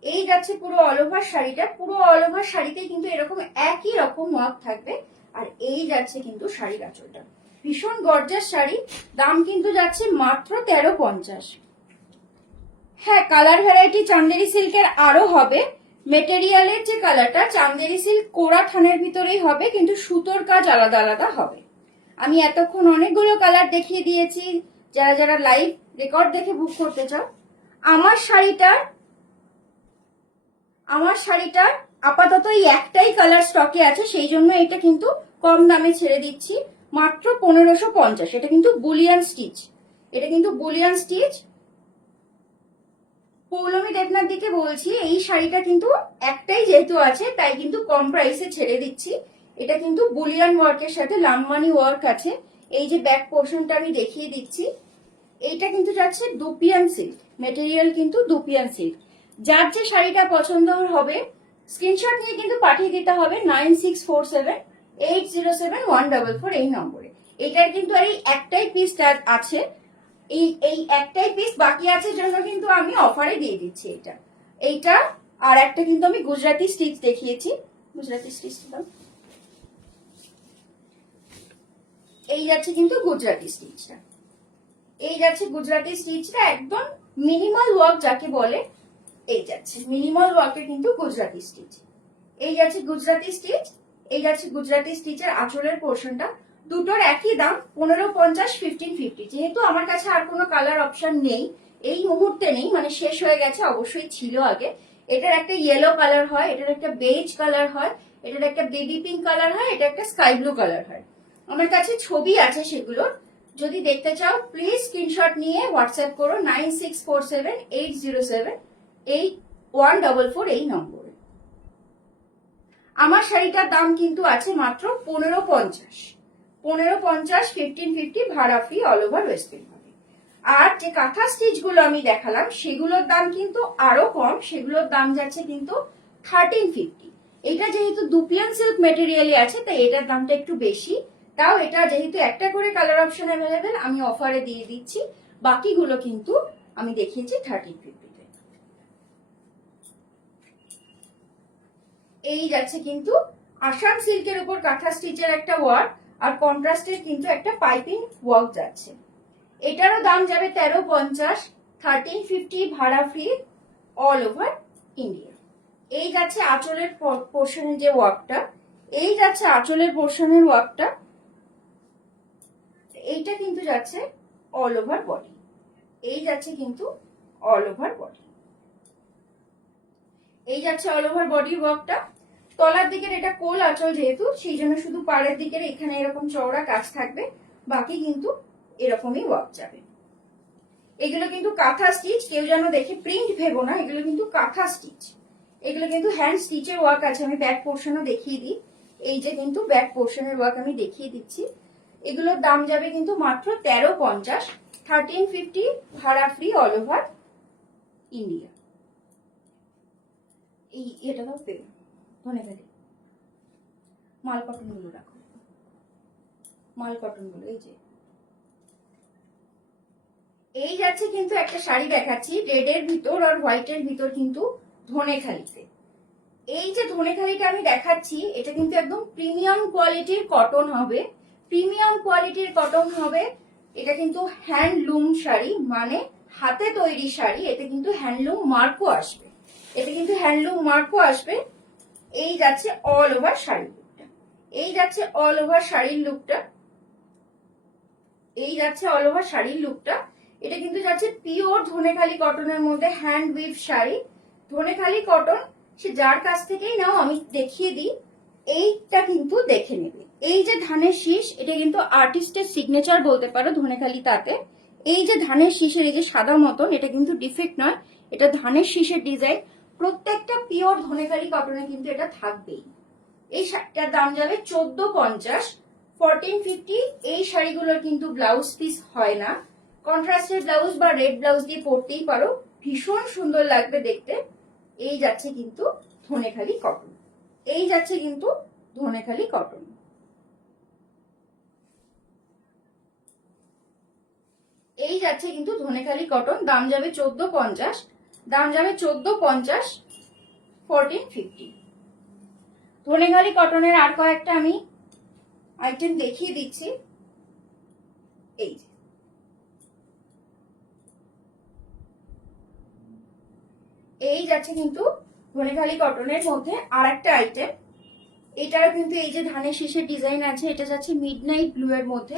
এই যাচ্ছে পুরো অল ওভার শাড়িটা। পুরো অল ওভার শাড়িতে কিন্তু এরকম একই রকম ওয়ার্ক থাকবে, আর এই যাচ্ছে কিন্তু শাড়ির আঁচলটা। ভীষণ গর্জাস শাড়ি, দাম কিন্তু যাচ্ছে মাত্র 1350। হ্যাঁ, কালার ভ্যারাইটি চান্দেরি সিল্কের আরো হবে। মেটেরিয়ালের যে কালারটা চান্দেরি সিল্ক কোরা থানের ভিতরেই হবে, কিন্তু সুতোর কাজ আলাদা আলাদা হবে। আমি এতক্ষণ অনেকগুলো কালার দেখিয়ে দিয়েছি, যারা যারা লাইভ রেকর্ড দেখে বুক করতে চাও। আমার শাড়িটার আপাতত এই একটাই কালার স্টকে আছে, সেই জন্য এটা কিন্তু কম দামে ছেড়ে দিচ্ছি, মাত্র 1550। এটা কিন্তু বুলিয়ান স্টিচ, এটা কিন্তু বুলিয়ান স্টিচ। পৌলমী দেবনাথ দিকে বলছি, এই শাড়িটা কিন্তু একটাই যেহেতু আছে তাই কিন্তু কম প্রাইসে ছেড়ে দিচ্ছি। এটা কিন্তু বুলিয়ান ওয়ার্কের সাথে লামমানি ওয়ার্ক আছে। এই যে ব্যাক পোর্শনটা আমি দেখিয়ে দিচ্ছি, এইটা কিন্তু যাচ্ছে দুপিয়ান সিল্ক মেটেরিয়াল, কিন্তু দুপিয়ান সিল্ক। যার যে শাড়িটা পছন্দ হবে স্ক্রিনশট নিয়ে কিন্তু পাঠিয়ে দিতে হবে 9647807144 এই নম্বরে। এটার কিন্তু আর এই একটাই পিস আছে, এই একটাই পিস বাকি আছে জন্য কিন্তু আমি অফারে দিয়ে দিচ্ছি এইটা। আর একটা কিন্তু আমি গুজরাটি স্টিচ দেখিয়েছি, গুজরাটি স্টিচ দাও। এই যাচ্ছে কিন্তু গুজরাটি স্টিচটা, এই যাচ্ছে গুজরাটি স্টিচটা, একদম মিনিমাল ওয়ার্ক যাকে বলে এই যাচ্ছে মিনিমাল ওয়ার্কের কিন্তু গুজরাটি স্টিচ। এই যাচ্ছে গুজরাটি স্টিচ, এই যাচ্ছে গুজরাটি স্টিচের আঁচলের পোর্শনটা। দুটোর একই দাম 1550 1550। যেহেতু আমার কাছে আর কোনো কালার অপশন নেই এই মুহূর্তে, নেই মানে শেষ হয়ে গেছে, অবশ্যই ছিল আগে। এটার একটা ইয়েলো কালার হয়, এটার একটা বেজ কালার হয়, এটার একটা বেবি পিঙ্ক কালার হয়, এটা একটা স্কাই ব্লু কালার হয়। আমার কাছে ছবি আছে সেগুলোর, যদি দেখতে চাও প্লিজ স্ক্রিনশট নিয়ে হোয়াটসঅ্যাপ করো 9647807144 এই নম্বরে। আমার শাড়িটার দাম কিন্তু আছে মাত্র 1550, 1550 1550 ভাড়া free all over West Bengal. আর যে কাঁথা স্টিচ গুলো আমি দেখালাম সেগুলোর দাম কিন্তু আরো কম, সেগুলোর দাম যাচ্ছে কিন্তু 1350। এটা যেহেতু দুপিয়ান সিল্ক মেটেরিয়ালই আছে তাই এটার দামটা একটু বেশি, তাও এটা যেহেতু একটা করে কালার অপশন অ্যাভেলেবেল আমি অফারে দিয়ে দিচ্ছি। বাকিগুলো কিন্তু আমি দেখিয়েছি 1350-তে। এই যাচ্ছে কিন্তু আসাম সিল্কের উপর কাঁথা স্টিচের একটা ওয়ার্ক, আর কন্ট্রাস্টের কিন্তু একটা পাইপিং ওয়ার্ক যাচ্ছে। এটারও দাম যাবে 1350, 1350 ভাড়া ফ্রি অল ওভার ইন্ডিয়া। এই যাচ্ছে আঁচলের পোর্শনের যে ওয়ার্কটা, এই যাচ্ছে আঁচলের পোর্শনের ওয়ার্কটা, এইটা কিন্তু যাচ্ছে অল ওভার বডি, এই যাচ্ছে কিন্তু অল ওভার বডি, এই যাচ্ছে অল ওভার বডি ওয়ার্কটা। তলার দিকের এটা কোল আঁচল যেহেতু, সেই জন্য শুধু পাড়ের দিকের এখানে এরকম চওড়া কাজ থাকবে, বাকি কিন্তু এরকমই ওয়ার্ক যাবে। এগুলো কিন্তু কাঁথা স্টিচ, কেউ যেন দেখে প্রিন্ট ভেবো না, এগুলো কিন্তু কাঁথা স্টিচ, এগুলো কিন্তু হ্যান্ড স্টিচের ওয়ার্ক আছে। আমি ব্যাক পোর্শনও দেখিয়ে দিই, এই যে কিন্তু ব্যাক পোর্শনের ওয়ার্ক আমি দেখিয়ে দিচ্ছি। এগুলোর দাম যাবে কিন্তু মাত্র 1350, 1350 ভাড়া ফ্রি অল ওভার ইন্ডিয়া। এই এটা দাও পেয়ে ধনে ফেলে মাল কটন গুলো রাখো, মাল কটন গুলো এই যে। এই যাচ্ছে কিন্তু একটা শাড়ি দেখাচ্ছি রেডের ভিতর আর হোয়াইটের ভিতর কিন্তু ধনেখালিতে। এই যে ধনেখালিটা আমি দেখাচ্ছি এটা কিন্তু একদম প্রিমিয়াম কোয়ালিটির কটন হবে, প্রিমিয়াম কোয়ালিটির কটন হবে। এটা কিন্তু হ্যান্ডলুম শাড়ি, মানে হাতে তৈরি শাড়ি, এতে কিন্তু হ্যান্ডলুম মার্কও আসবে, এতে কিন্তু হ্যান্ডলুম মার্কও আসবে। এই যাচ্ছে অল ওভার শাড়ির লুকটা, এই যাচ্ছে অল ওভার শাড়ির লুকটা, এই যাচ্ছে অল ওভার শাড়ির লুকটা। এটা কিন্তু যাচ্ছে পিওর ধনেখালি কটনের মধ্যে hand weave sari, Dhaniakhali cotton. সে যার কাছ থেকেই নাও আমি দেখিয়ে দিই, এইটা কিন্তু দেখে নেবে। এই যে ধানের শীষ, এটা কিন্তু আর্টিস্টের সিগনেচার বলতে পারো ধনেখালি তাতে। এই যে ধানের শীষের এই যে সাদা মতন, এটা কিন্তু ডিফেক্ট নয়, এটা ধানের শীষের ডিজাইন। প্রত্যেকটা পিওর ধনেখালি কটনে কিন্তু এটা থাকবেই। এই শাড়িটার দাম যাবে 1450, 1450। এই শাড়িগুলোর কিন্তু ব্লাউজ পিস হয় না, কন্ট্রাস্টেড ব্লাউজ বা রেড ব্লাউজ দিয়ে পরতেই পারো, ভীষণ সুন্দর লাগবে দেখতে। এই যাচ্ছে কিন্তু ধনেখালি কটন, এই যাচ্ছে কিন্তু ধনেখালি কটন। এই যাচ্ছে কিন্তু ধনেখালি কটন, দাম যাবে 1450, দাম যাবে 1450, 1450। ধনেখালি কটনের আর কয়েকটা আমি আইটেম দেখিয়ে দিচ্ছি। এই এই যাচ্ছে কিন্তু ধনেখালি কটনের মধ্যে আর একটা আইটেম, এটারও কিন্তু এই যে ধানের শীষের ডিজাইন আছে, এটা যাচ্ছে মিডনাইট ব্লু এর মধ্যে,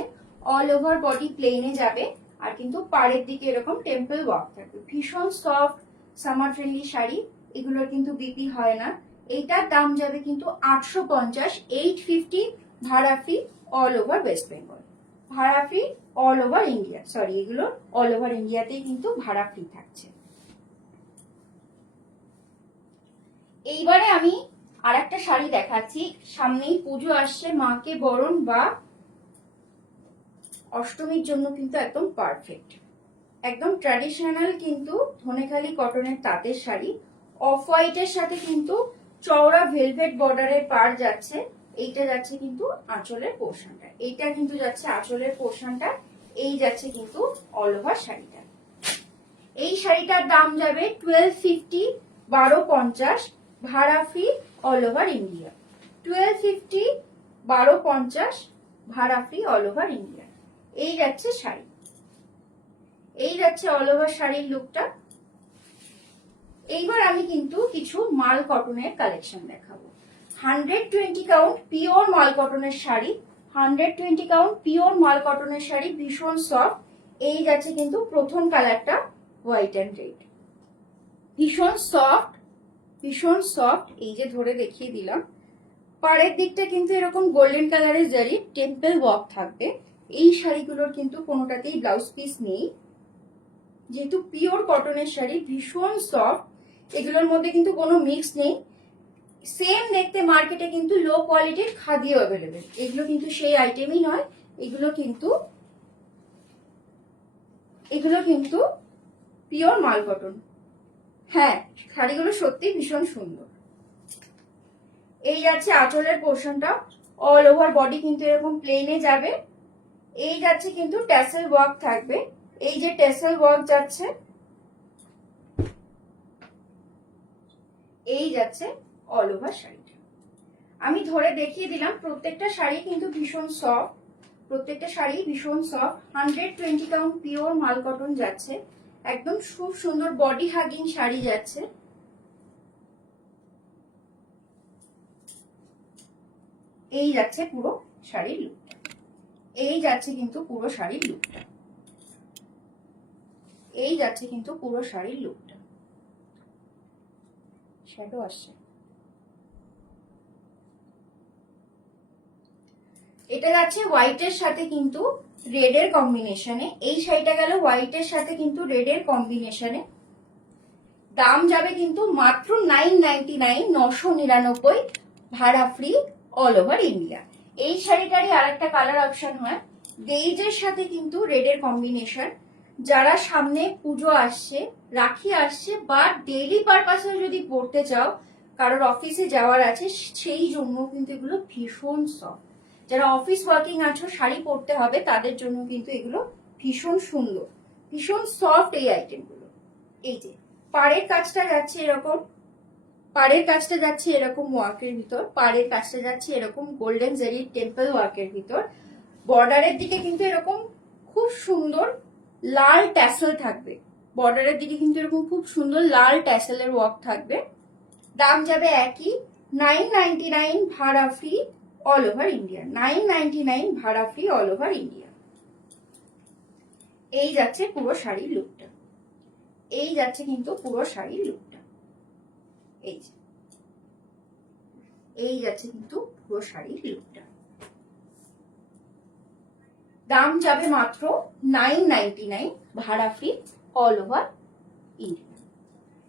অল ওভার বডি প্লেনে যাবে, আর কিন্তু পাড়ের দিকে এরকম টেম্পল ওয়ার্ক থাকবে। ভীষণ সফট সামার ফ্রেন্ডলি শাড়ি, এগুলোর কিন্তু বিপি হয় না। এইটার দাম যাবে কিন্তু 850, 850 ভাড়া free all over West Bengal, ভাড়া free all over India, sorry এগুলো অল ওভার ইন্ডিয়াতেই কিন্তু ভাড়া ফ্রি থাকছে। এইবারে আমি আর একটা শাড়ি দেখাচ্ছি, সামনেই পুজো আসছে, মাকে বরণ বা অষ্টমীর জন্য কিন্তু একদম পারফেক্ট, একদম ট্র্যাডিশনাল কিন্তু ধনেখালি কটনের তাঁতের শাড়ি। অফ হোয়াইটের সাথে কিন্তু চওড়া ভেলভেট বর্ডারের পার যাচ্ছে। এইটা যাচ্ছে কিন্তু আঁচলের পোর্শনটা, এইটা কিন্তু যাচ্ছে আঁচলের পোর্শনটা, এই যাচ্ছে কিন্তু অল ওভার শাড়িটা। এই শাড়িটার দাম যাবে 1250, 1250, ভাড়া ফ্রি, অল ওভার ইন্ডিয়া। 1250, 1250, ভাড়া ফ্রি, অল ওভার ইন্ডিয়া। এই যাচ্ছে শাড়ি, এই যাচ্ছে অল ওভার শাড়ির লুকটা। এইবার আমি কিন্তু কিছু মাল কটনের কালেকশন দেখাবো। 120 কাউন্ট পিওর মাল কটনের শাড়ি, 120 কাউন্ট পিওর মাল কটনের শাড়ি, ভীষণ সফট। এই যাচ্ছে কিন্তু প্রথম কালারটা হোয়াইট অ্যান্ড রেড, ভীষণ সফট, ভীষণ সফট। এই যে ধরে দেখিয়ে দিলাম, পাড়ের দিকটা কিন্তু এরকম গোল্ডেন কালারের জারি টেম্পল ওয়ার্ক থাকবে। এই শাড়িগুলোর কিন্তু কোনোটাতেই ব্লাউজ পিস নেই, যেহেতু পিওর কটনের শাড়ি, ভীষণ সফট। এগুলোর মধ্যে কিন্তু কোনো মিক্স নেই। সেম দেখতে মার্কেটে কিন্তু লো কোয়ালিটির খাদিও অ্যাভেলেবেল, এগুলো কিন্তু সেই আইটেমই নয়। এগুলো কিন্তু পিওর মাল কটন। হ্যাঁ, শাড়িগুলো সত্যি ভীষণ সুন্দর। এই যাচ্ছে আঁচলের পোর্শনটা, অল ওভার বডি কিন্তু এরকম প্লেনে যাবে। এই যাচ্ছে কিন্তু ট্যাসেল ওয়ার্ক থাকবে, এই যে ট্যাসেল ওয়ার্ক যাচ্ছে। এই যাচ্ছে অল ওভার শাড়িটা। আমি ধরে দেখিয়ে দিলাম, প্রত্যেকটা শাড়ি কিন্তু ভীষণ সফট, প্রত্যেকটা শাড়ি ভীষণ সফট। 120 কাউন্ট পিওর মাল কটন যাচ্ছে, একদম খুব সুন্দর বডি হাগিং শাড়ি যাচ্ছে। এই যাচ্ছে পুরো শাড়ির লুকটা, এই যাচ্ছে কিন্তু পুরো শাড়ির লুকটা, এই যাচ্ছে কিন্তু পুরো শাড়ির লুকটা। শ্যাডো আসছে। এটা যাচ্ছে হোয়াইটের সাথে কিন্তু রেডের কম্বিনেশনে। এই শাড়িটা গেল হোয়াইটের সাথে কিন্তু রেডের কম্বিনেশনে। দাম যাবে কিন্তু মাত্র 999, 999, ভাড়া ফ্রি, অল ওভার ইন্ডিয়া। এই শাড়িটারই আর একটা কালার অপশন হয় বেইজের সাথে কিন্তু রেডের কম্বিনেশন। যারা সামনে পুজো আসছে, রাখি আসছে, বা ডেইলি পারপাসে যদি পড়তে চাও, কারোর অফিসে যাওয়ার আছে, সেই জন্য কিন্তু এগুলো ভীষণ সফট। যারা অফিস ওয়ার্কিং আছো, শাড়ি পরতে হবে, তাদের জন্য কিন্তু এগুলো ভীষণ সুন্দর, ভীষণ সফট এই আইটেমগুলো। এই যে পাড়ের কাজটা যাচ্ছে এরকম, পাড়ের কাজটা যাচ্ছে এরকম ওয়ার্কের ভিতর, পাড়ের কাজটা যাচ্ছে এরকম গোল্ডেন জারি টেম্পল ওয়ার্কের ভিতর। বর্ডারের দিকে কিন্তু এরকম খুব সুন্দর লাল ট্যাসেল থাকবে, বর্ডারের দিকে কিন্তু এরকম খুব সুন্দর লাল ট্যাসেলের ওয়ার্ক থাকবে। দাম যাবে একই, 999, ভাড়া ফ্রি, অল ওভার ইন্ডিয়া। 999, ভাড়া ফ্রি, অল ওভার ইন্ডিয়া। এই যাচ্ছে পুরো শাড়ির লুকটা, এই যাচ্ছে কিন্তু পুরো শাড়ির লুকটা। এই যে এই যাচ্ছে কিন্তু পুরো শাড়ির লুকটা। দাম যাবে মাত্র 999, ভাড়া free, all over India.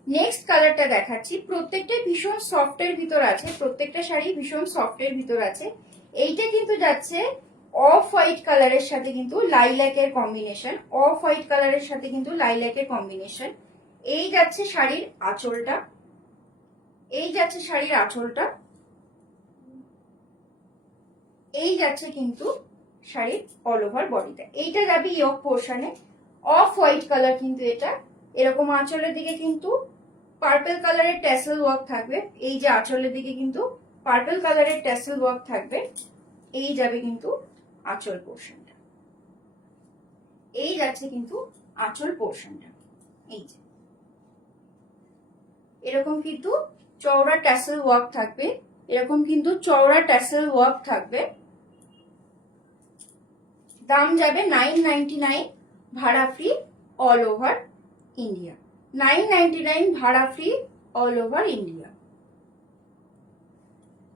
Next কালারটা দেখাচ্ছি, প্রত্যেকটা ভীষণ সফটের ভিতর আছে, প্রত্যেকটা শাড়ি ভীষণ সফটের ভিতর আছে। এইটা কিন্তু যাচ্ছে অফ হোয়াইট কালারের সাথে কিন্তু লাইল্যাকের কম্বিনেশন, অফ হোয়াইট কালারের সাথে কিন্তু লাইল্যাকের কম্বিনেশন। এই যাচ্ছে শাড়ির আঁচলটা, এই যাচ্ছে শাড়ির আঁচলটা, এই যাচ্ছে কিন্তু শাড়ির অল ওভার বডিটা। এইটা যাবে ইয়োক পোর্শনে, অফ হোয়াইট কালার কিন্তু এটা। এরকম আঁচলের দিকে কিন্তু পার্পল কালারের ট্যাসেল ওয়ার্ক থাকবে, এই যে আঁচলের দিকে কিন্তু পার্পল কালারের ট্যাসেল ওয়ার্ক থাকবে। এই যাবে কিন্তু আঁচল পোর্শনটা, এই যাচ্ছে কিন্তু আঁচল পোর্শনটা। এই যে এরকম কিন্তু চওড়া ট্যাসেল ওয়ার্ক থাকবে, এরকম কিন্তু চওড়া ট্যাসেল ওয়ার্ক থাকবে। দাম যাবে 999, ভাড়া ফ্রি, অল ওভার ইন্ডিয়া। 999, ভাড়া free, all over India.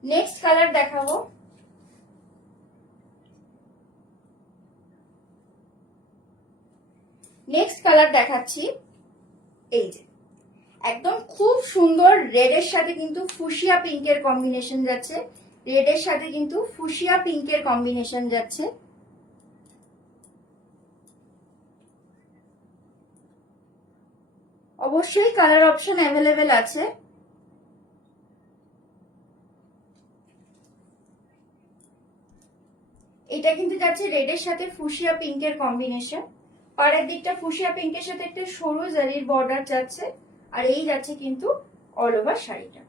Next colour দেখাবো, নেক্সট কালার দেখাচ্ছি। এই যে একদম খুব সুন্দর রেডের সাথে কিন্তু ফুশিয়া পিঙ্কের কম্বিনেশন যাচ্ছে, রেডের সাথে কিন্তু ফুশিয়া পিঙ্কের কম্বিনেশন যাচ্ছে। অবশ্যই কালার অপশন অ্যাভেলেবেল আছে। এটা কিন্তু যাচ্ছে রেডের সাথে ফুশিয়া পিঙ্কের কম্বিনেশন। পাড়ের দিকটা ফুশিয়া পিঙ্কের সাথে একটা সরু জারির বর্ডার যাচ্ছে, আর এই যাচ্ছে কিন্তু অল ওভার শাড়িটা।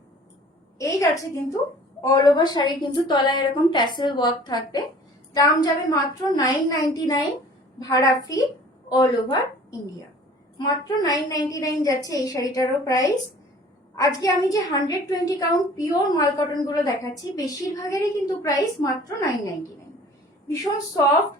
এই যাচ্ছে কিন্তু অল ওভার শাড়ি, কিন্তু তলায় এরকম ট্যাসেল ওয়ার্ক থাকবে। দাম যাবে মাত্র 999, ভাড়া ফ্রি, অল ওভার ইন্ডিয়া। মাত্র 999 যাচ্ছে এই শাড়িটারও প্রাইস। আজকে আমি যে 120 কাউন্ট পিওর মাল কটন গুলো দেখাচ্ছি, বেশিরভাগেরই কিন্তু প্রাইস মাত্র 999। ভীষণ সফট,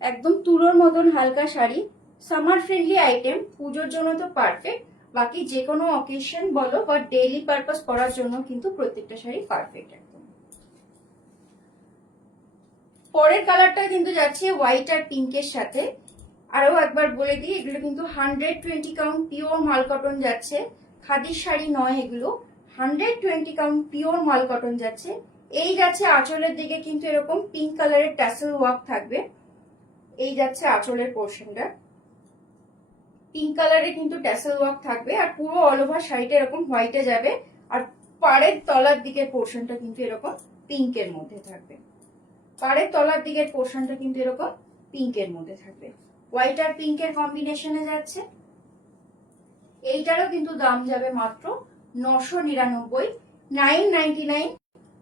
একদম তুলোর মতন হালকা শাড়ি, সামার ফ্রেন্ডলি আইটেম, পুজোর জন্য তো পারফেক্ট। বাকি যে কোনো অকেশন বলো বা ডেইলি পারপাস করার জন্য কিন্তু প্রত্যেকটা শাড়ি পারফেক্ট একদম। পরের কালারটা কিন্তু যাচ্ছে হোয়াইট আর পিঙ্কের সাথে। আরো একবার বলে দিই, এগুলো কিন্তু 120 কাউন্ট পিওর মাল কটন যাচ্ছে, খাদির শাড়ি নয় এগুলো। 120 কাউন্ট পিওর মাল কটন যাচ্ছে। এই যাচ্ছে আঁচলের দিকে কিন্তু এরকম পিঙ্ক কালারের ট্যাসেল ওয়ার্ক থাকবে। এই যাচ্ছে আঁচলের পোর্শনটা, পিঙ্ক কালারে কিন্তু ট্যাসেল ওয়ার্ক থাকবে, আর পুরো অল ওভার শাড়িটা এরকম হোয়াইটে যাবে। আর পাড়ের তলার দিকের পোর্শনটা কিন্তু এরকম পিঙ্কের মধ্যে থাকবে। পাড়ের তলার দিকের পোর্শনটা কিন্তু এরকম পিঙ্কের মধ্যে থাকবে, হোয়াইট আর পিঙ্কের কম্বিনেশনে যাচ্ছে। এইটারও কিন্তু দাম যাবে মাত্র 999, 999,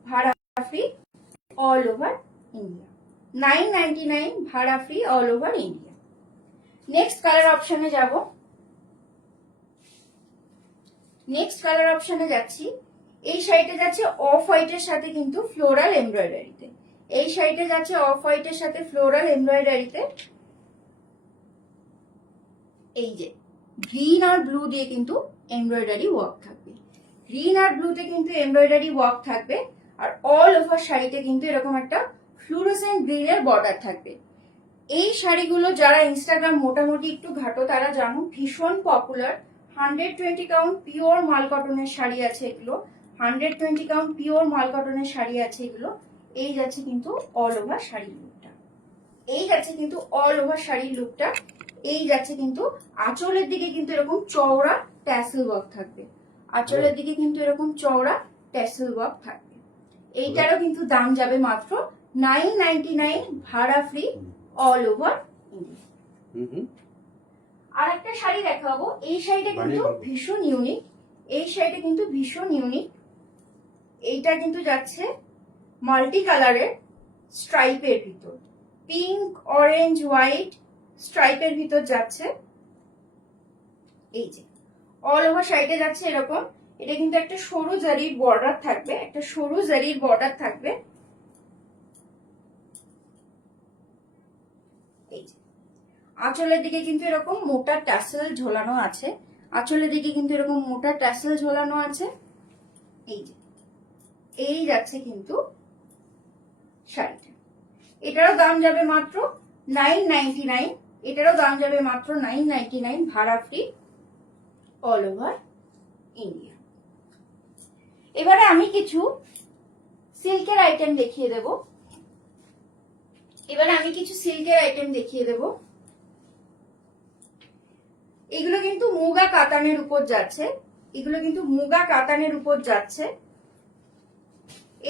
ভাড়া ফ্রি, অল ওভার ইন্ডিয়া। 999, ভাড়া free, all over India. Next colour অপশনে যাব। নেক্সট কালার অপশনে যাচ্ছি। এই শাড়িটা যাচ্ছে অফ হোয়াইটের সাথে কিন্তু ফ্লোরাল এমব্রয়ডারিতে। এই শাড়িটা যাচ্ছে অফ হোয়াইটের সাথে ফ্লোরাল এমব্রয়ডারিতে। এই যে গ্রিন আর ব্লু দিয়ে কিন্তু এমব্রয়ডারি ওয়ার্ক থাকবে। গ্রিন আর ব্লুতে কিন্তু এমব্রয়ডারি ওয়ার্ক থাকবে, আর অল ওভার শাড়িতে কিন্তু এরকম একটা ফ্লুরোসেন্ট গ্রিনের বর্ডার থাকবে। এই শাড়িগুলো যারা ইনস্টাগ্রাম মোটামুটি একটু ঘাটো তারা জানো, ভীষণ পপুলার। 120 কাউন্ট পিওর মাল কটনের শাড়ি আছে এগুলো, 120 কাউন্ট পিওর মাল কটনের শাড়ি আছে এগুলো। এই যাচ্ছে কিন্তু অল ওভার শাড়ির লুকটা। এই যাচ্ছে কিন্তু অল ওভার শাড়ির লুকটা। এই যাচ্ছে কিন্তু আঁচলের দিকে কিন্তু এরকম চওড়া ট্যাসেল ওয়ার্ক থাকবে। আঁচলের দিকে কিন্তু এরকম চওড়া ট্যাসেল ওয়ার্ক থাকবে। এইটারও কিন্তু দাম যাবে মাত্র 999, ভাড়া ফ্রি, অল ওভার ইন্ডিয়া। আর একটা শাড়ি দেখাবো। এই শাড়িটা কিন্তু ভীষণ ইউনিক। এই শাড়িটা কিন্তু ভীষণ ইউনিক। এইটা কিন্তু যাচ্ছে মাল্টি কালারের স্ট্রাইপের ভিতর, পিঙ্ক, অরেঞ্জ, হোয়াইট স্ট্রাইপের ভিতর যাচ্ছে। এই যে অল ওভার শাড়িটা যাচ্ছে এরকম। এটা কিন্তু একটা সরু জারির বর্ডার থাকবে, একটা সরু জারির বর্ডার থাকবে। এই যে আঁচলের দিকে কিন্তু এরকম মোটা ট্যাসেল ঝোলানো আছে। আঁচলের দিকে কিন্তু এরকম মোটা ট্যাসেল ঝোলানো আছে। এই যে এই যাচ্ছে কিন্তু শাড়িটা। এটারও দাম যাবে মাত্র 999। এটারও দাম যাবে মাত্র 999, ভাড়া ফ্রি, অল ওভার ইন্ডিয়া। এবারে আমি কিছু সিল্কের আইটেম দেখিয়ে দেব। এগুলো কিন্তু মুগা কাতানের উপর যাচ্ছে। এগুলো কিন্তু মুগা কাতানের উপর যাচ্ছে।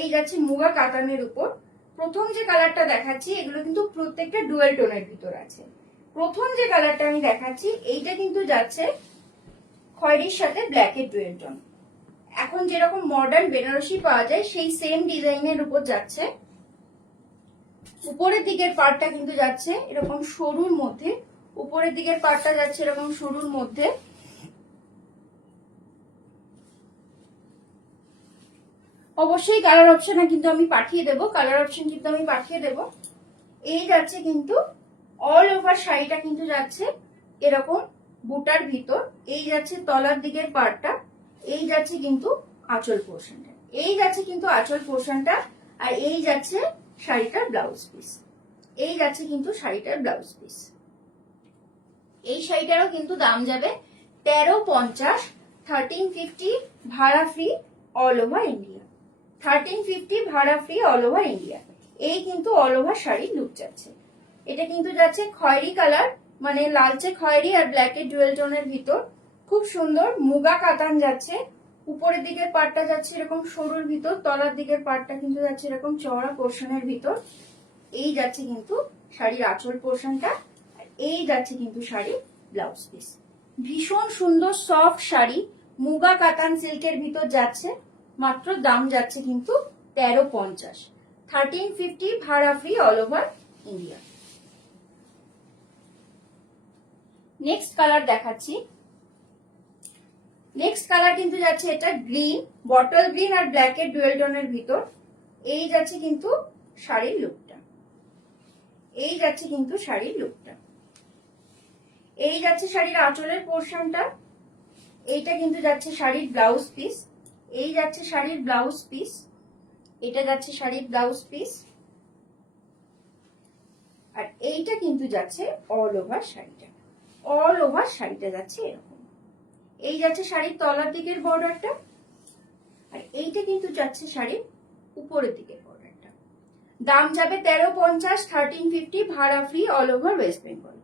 এই যাচ্ছে মুগা কাতানের উপর। প্রথম যে কালারটা দেখাচ্ছি এগুলো কিন্তু প্রত্যেকটা ডুয়েল টোনের ভিতর আছে। প্রথম যে কালারটা আমি দেখাচ্ছি এইটা কিন্তু যাচ্ছে খয়েরির সাথে ব্ল্যাকের ডুয়েল টোন। এখন যেরকম মডার্ন বেনারসি পাওয়া যায় সেই সেম ডিজাইনের উপর যাচ্ছে। উপরের দিকের পার্টটা কিন্তু যাচ্ছে এরকম সরুর মধ্যে। উপরের দিকের পার্টটা যাচ্ছে এরকম সরুর মধ্যে। অবশ্যই কালার অপশনে কিন্তু আমি পাঠিয়ে দেব। এই যাচ্ছে কিন্তু অল ওভার শাড়িটা কিন্তু যাচ্ছে এরকম বুটার ভিতর। এই যাচ্ছে তলার দিকের পার্টটা। এই যাচ্ছে কিন্তু আঁচল পোর্শনটা। আর এই যাচ্ছে শাড়িটার ব্লাউজ পিস। এই যাচ্ছে কিন্তু শাড়িটার ব্লাউজ পিস। এই শাড়িটারও কিন্তু দাম যাবে 1350, 1350, ভাড়া ফ্রি, অল ওভার ইন্ডিয়া। 1350, ভাড়া ফ্রি, অল ওভার ইন্ডিয়া। এই কিন্তু অল ওভার শাড়ির লুক যাচ্ছে। এটা কিন্তু যাচ্ছে খয়েরি কালার, মানে লালচে খয়েরি আর ব্ল্যাকের ডুয়েল টোনের ভিতর। খুব সুন্দর মুগা কাতান যাচ্ছে। উপরের দিকের পাটটা যাচ্ছে এরকম সরুর ভিতর, তলার দিকের পাটটা কিন্তু যাচ্ছে এরকম চওড়া পোর্শনের ভিতর। এই যাচ্ছে কিন্তু শাড়ির আঁচল পোর্শনটা, আর এই যাচ্ছে কিন্তু শাড়ির ব্লাউজ পিস। ভীষণ সুন্দর সফট শাড়ি, মুগা কাতান সিল্কের ভিতর যাচ্ছে। মাত্র দাম যাচ্ছে কিন্তু 1350, 1350 ভাড়া free all over India. Next colour দেখাচ্ছি। নেক্সট কালার কিন্তু যাচ্ছে এটা গ্রিন, বটল গ্রিন আর ব্ল্যাক এর ডুয়েল টোনের ভিতর। এই যাচ্ছে কিন্তু শাড়ির লুকটা, এই যাচ্ছে কিন্তু শাড়ির লুকটা। এই যাচ্ছে শাড়ির আঁচলের পোর্শনটা, এইটা কিন্তু যাচ্ছে শাড়ির ব্লাউজ পিস। এই যাচ্ছে শাড়ির ব্লাউজ পিস, এটা যাচ্ছে শাড়ির ব্লাউজ পিস, আর এইটা কিন্তু যাচ্ছে অল ওভার শাড়িটা। অল ওভার শাড়িটা যাচ্ছে এরকম। এই যাচ্ছে শাড়ির তলার দিকের বর্ডারটা, আর এইটা কিন্তু যাচ্ছে শাড়ির উপরের দিকের বর্ডারটা। দাম যাবে 1350, 1350 ভাড়া free all over West Bengal.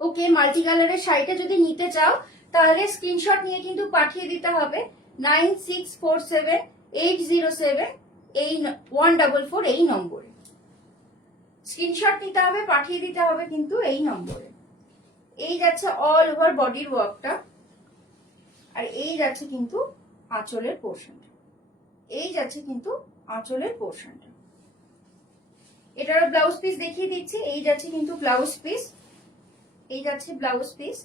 Okay, multi কালারের শাড়িটা যদি নিতে চাও তাহলে স্ক্রিনশট নিয়ে কিন্তু পাঠিয়ে দিতে হবে 9647807144 এই নম্বরে। স্ক্রিনশট নিতে হবে, পাঠিয়ে দিতে হবে কিন্তু এই নম্বরে। এই যাচ্ছে অল ওভার বডির ওয়ার্কটা, আর এই যাচ্ছে কিন্তু আঁচলের পোর্শনটা। এই যাচ্ছে কিন্তু আঁচলের পোর্শনটা। এটার ব্লাউজ পিস দেখিয়ে দিচ্ছি। এই যাচ্ছে কিন্তু ব্লাউজ পিস, এই যাচ্ছে ব্লাউজ পিস।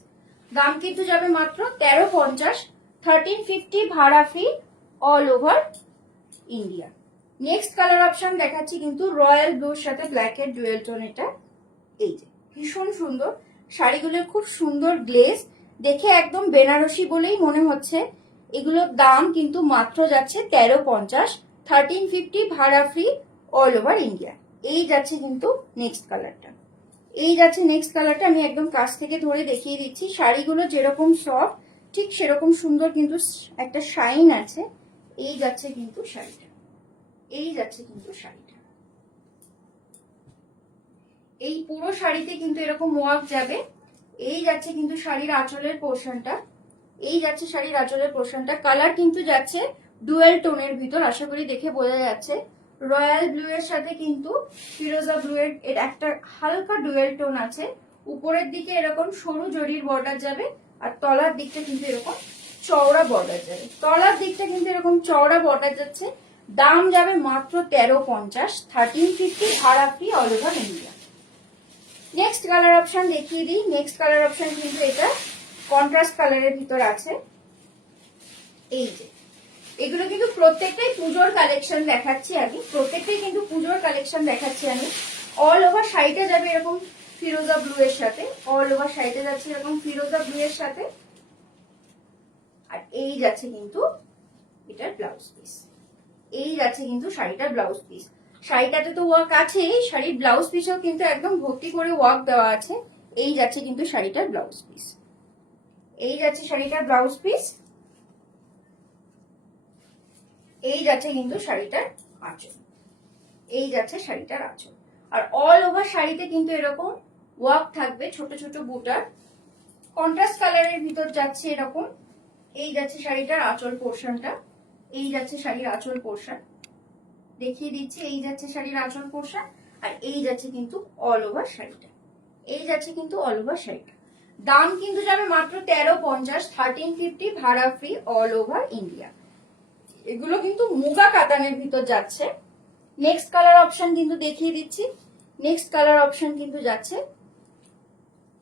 দাম কিন্তু যাবে মাত্র 1350, 1350 ভাড়া free all over India. Next colour option দেখাচ্ছি কিন্তু রয়্যাল ব্লুর সাথে ব্ল্যাক এর ডুয়েল টোন। এটা এই যে ভীষণ সুন্দর শাড়িগুলো, খুব সুন্দর গ্লেজ, দেখে একদম বেনারসি বলেই মনে হচ্ছে। এগুলোর দাম কিন্তু মাত্র যাচ্ছে 1350, 1350 ভাড়া ফ্রি অল ওভার ইন্ডিয়া। এই যাচ্ছে কিন্তু নেক্সট কালারটা, এই যাচ্ছে নেক্সট কালারটা। আমি একদম কাছ থেকে ধরে দেখিয়ে দিচ্ছি। শাড়িগুলো যেরকম সফট ঠিক সেরকম সুন্দর কিন্তু একটা শাইন আছে। এই যাচ্ছে কিন্তু শাড়িটা, এই যাচ্ছে কিন্তু শাড়িটা। এই পুরো শাড়িতে কিন্তু এরকম ওয়ার্ক যাবে। এই যাচ্ছে কিন্তু শাড়ির আঁচলের পোর্শনটা, এই যাচ্ছে শাড়ির আঁচলের পোর্শনটা। কালার কিন্তু যাচ্ছে ডুয়েল টোনের ভিতর, আশা করি দেখে বোঝা যাচ্ছে। রয়্যাল ব্লু এর সাথে কিন্তু ফিরোজা ব্লু এর একটা হালকা ডুয়েল টোন আছে। উপরের দিকে এরকম সরু জরির বর্ডার যাবে, আর তলার দিকটা কিন্তু এরকম চওড়া বর্ডার যাবে। তলার দিকটা কিন্তু এরকম চওড়া বর্ডার যাচ্ছে। দাম যাবে মাত্র 1350, 1350 ভাড়া free all over India. Next colour option দেখিয়ে দিই। নেক্সট কালার অপশন কিন্তু এটা কন্ট্রাস্ট কালারের ভিতর আছে। এই যে এগুলো কিন্তু প্রত্যেকটাই পুজোর কালেকশন দেখাচ্ছি আমি, প্রত্যেকটাই কিন্তু পুজোর কালেকশন দেখাচ্ছি আমি। অল ওভার শাড়িটা যাবে এরকম ফিরোজা ব্লু এর সাথে, অল ওভার শাড়িটা যাচ্ছে এরকম ফিরোজা ব্লু এর সাথে, আর এই যাচ্ছে কিন্তু এটার ব্লাউজ পিস। এই যাচ্ছে কিন্তু শাড়িটার ব্লাউজ পিস। শাড়িটাতে তো ওয়ার্ক আছে, শাড়ির ব্লাউজ পিসেও কিন্তু একদম ভর্তি করে ওয়ার্ক দেওয়া আছে। এই যাচ্ছে কিন্তু শাড়িটার ব্লাউজ পিস, এই যাচ্ছে শাড়িটার ব্লাউজ পিস, এই যাচ্ছে কিন্তু শাড়িটার আঁচল, এই যাচ্ছে শাড়িটার আঁচল। আর অল ওভার শাড়িতে কিন্তু এরকম ওয়ার্ক থাকবে ছোট ছোট বুটার। কন্ট্রাস্ট কালারের ভিতর যাচ্ছে এরকম। এই যাচ্ছে শাড়িটার আঁচল পোর্শনটা, এই যাচ্ছে শাড়ির আঁচল পোর্শন, দেখিয়ে দিচ্ছি। এই যাচ্ছে শাড়ির আঁচল পোর্শন, আর এই যাচ্ছে কিন্তু অল ওভার শাড়িটা, এই যাচ্ছে কিন্তু অল ওভার শাড়িটা। দাম কিন্তু যাবে মাত্র 1350, 1350 ভাড়া ফ্রি অল ওভার ইন্ডিয়া। এগুলো কিন্তু মুগা কাতানের ভিতর যাচ্ছে। নেক্সট কালার অপশন কিন্তু দেখিয়ে দিচ্ছি। নেক্সট কালার অপশন কিন্তু যাচ্ছে,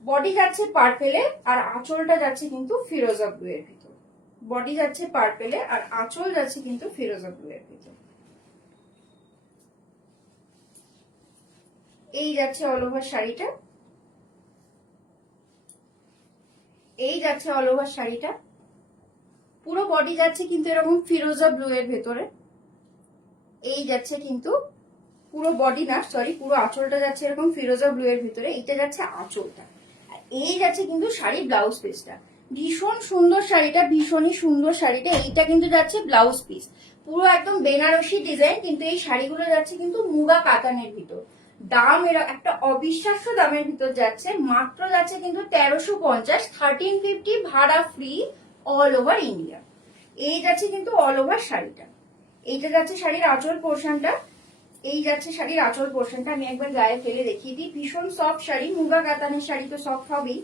বডি যাচ্ছে পার্পেলে, আর আঁচলটা যাচ্ছে কিন্তু ফিরোজা ব্লু এর ভিতর। বডি যাচ্ছে পার্পেলে, আর আঁচল যাচ্ছে কিন্তু ফিরোজা ব্লু এর ভিতর। এই যাচ্ছে অল ওভার শাড়িটা, এই যাচ্ছে অল ওভার শাড়িটা। পুরো বডি যাচ্ছে কিন্তু এরকম ফিরোজা ব্লু এর ভেতরে। এই যাচ্ছে কিন্তু পুরো বডি না, সরি, পুরো আঁচলটা যাচ্ছে এরকম ফিরোজা ব্লু এর ভিতরে। এইটা যাচ্ছে আঁচলটা, আর এই যাচ্ছে কিন্তু শাড়ির ব্লাউজ পিসটা। ভীষণ সুন্দর শাড়িটা, ভীষণই সুন্দর শাড়িটা। এইটা কিন্তু যাচ্ছে ব্লাউজ পিস, পুরো একদম বেনারসি ডিজাইন, কিন্তু এই শাড়িগুলো যাচ্ছে কিন্তু মুগা কাতানের ভিতর। দাম এরা একটা অবিশ্বাস্য দামের ভিতর যাচ্ছে, মাত্র যাচ্ছে কিন্তু 1350, 1350 ভাড়া ফ্রি অল ওভার ইন্ডিয়া। এই যাচ্ছে কিন্তু অল ওভার শাড়িটা। এইটা যাচ্ছে শাড়ির আঁচল পোর্শনটা, এই যাচ্ছে শাড়ির আঁচল পোর্শনটা। আমি একবার গায়ে ফেলে দেখিয়ে দিই। ভীষণ সফট শাড়ি, মুগা কাতানের শাড়ি তো সফট হবেই।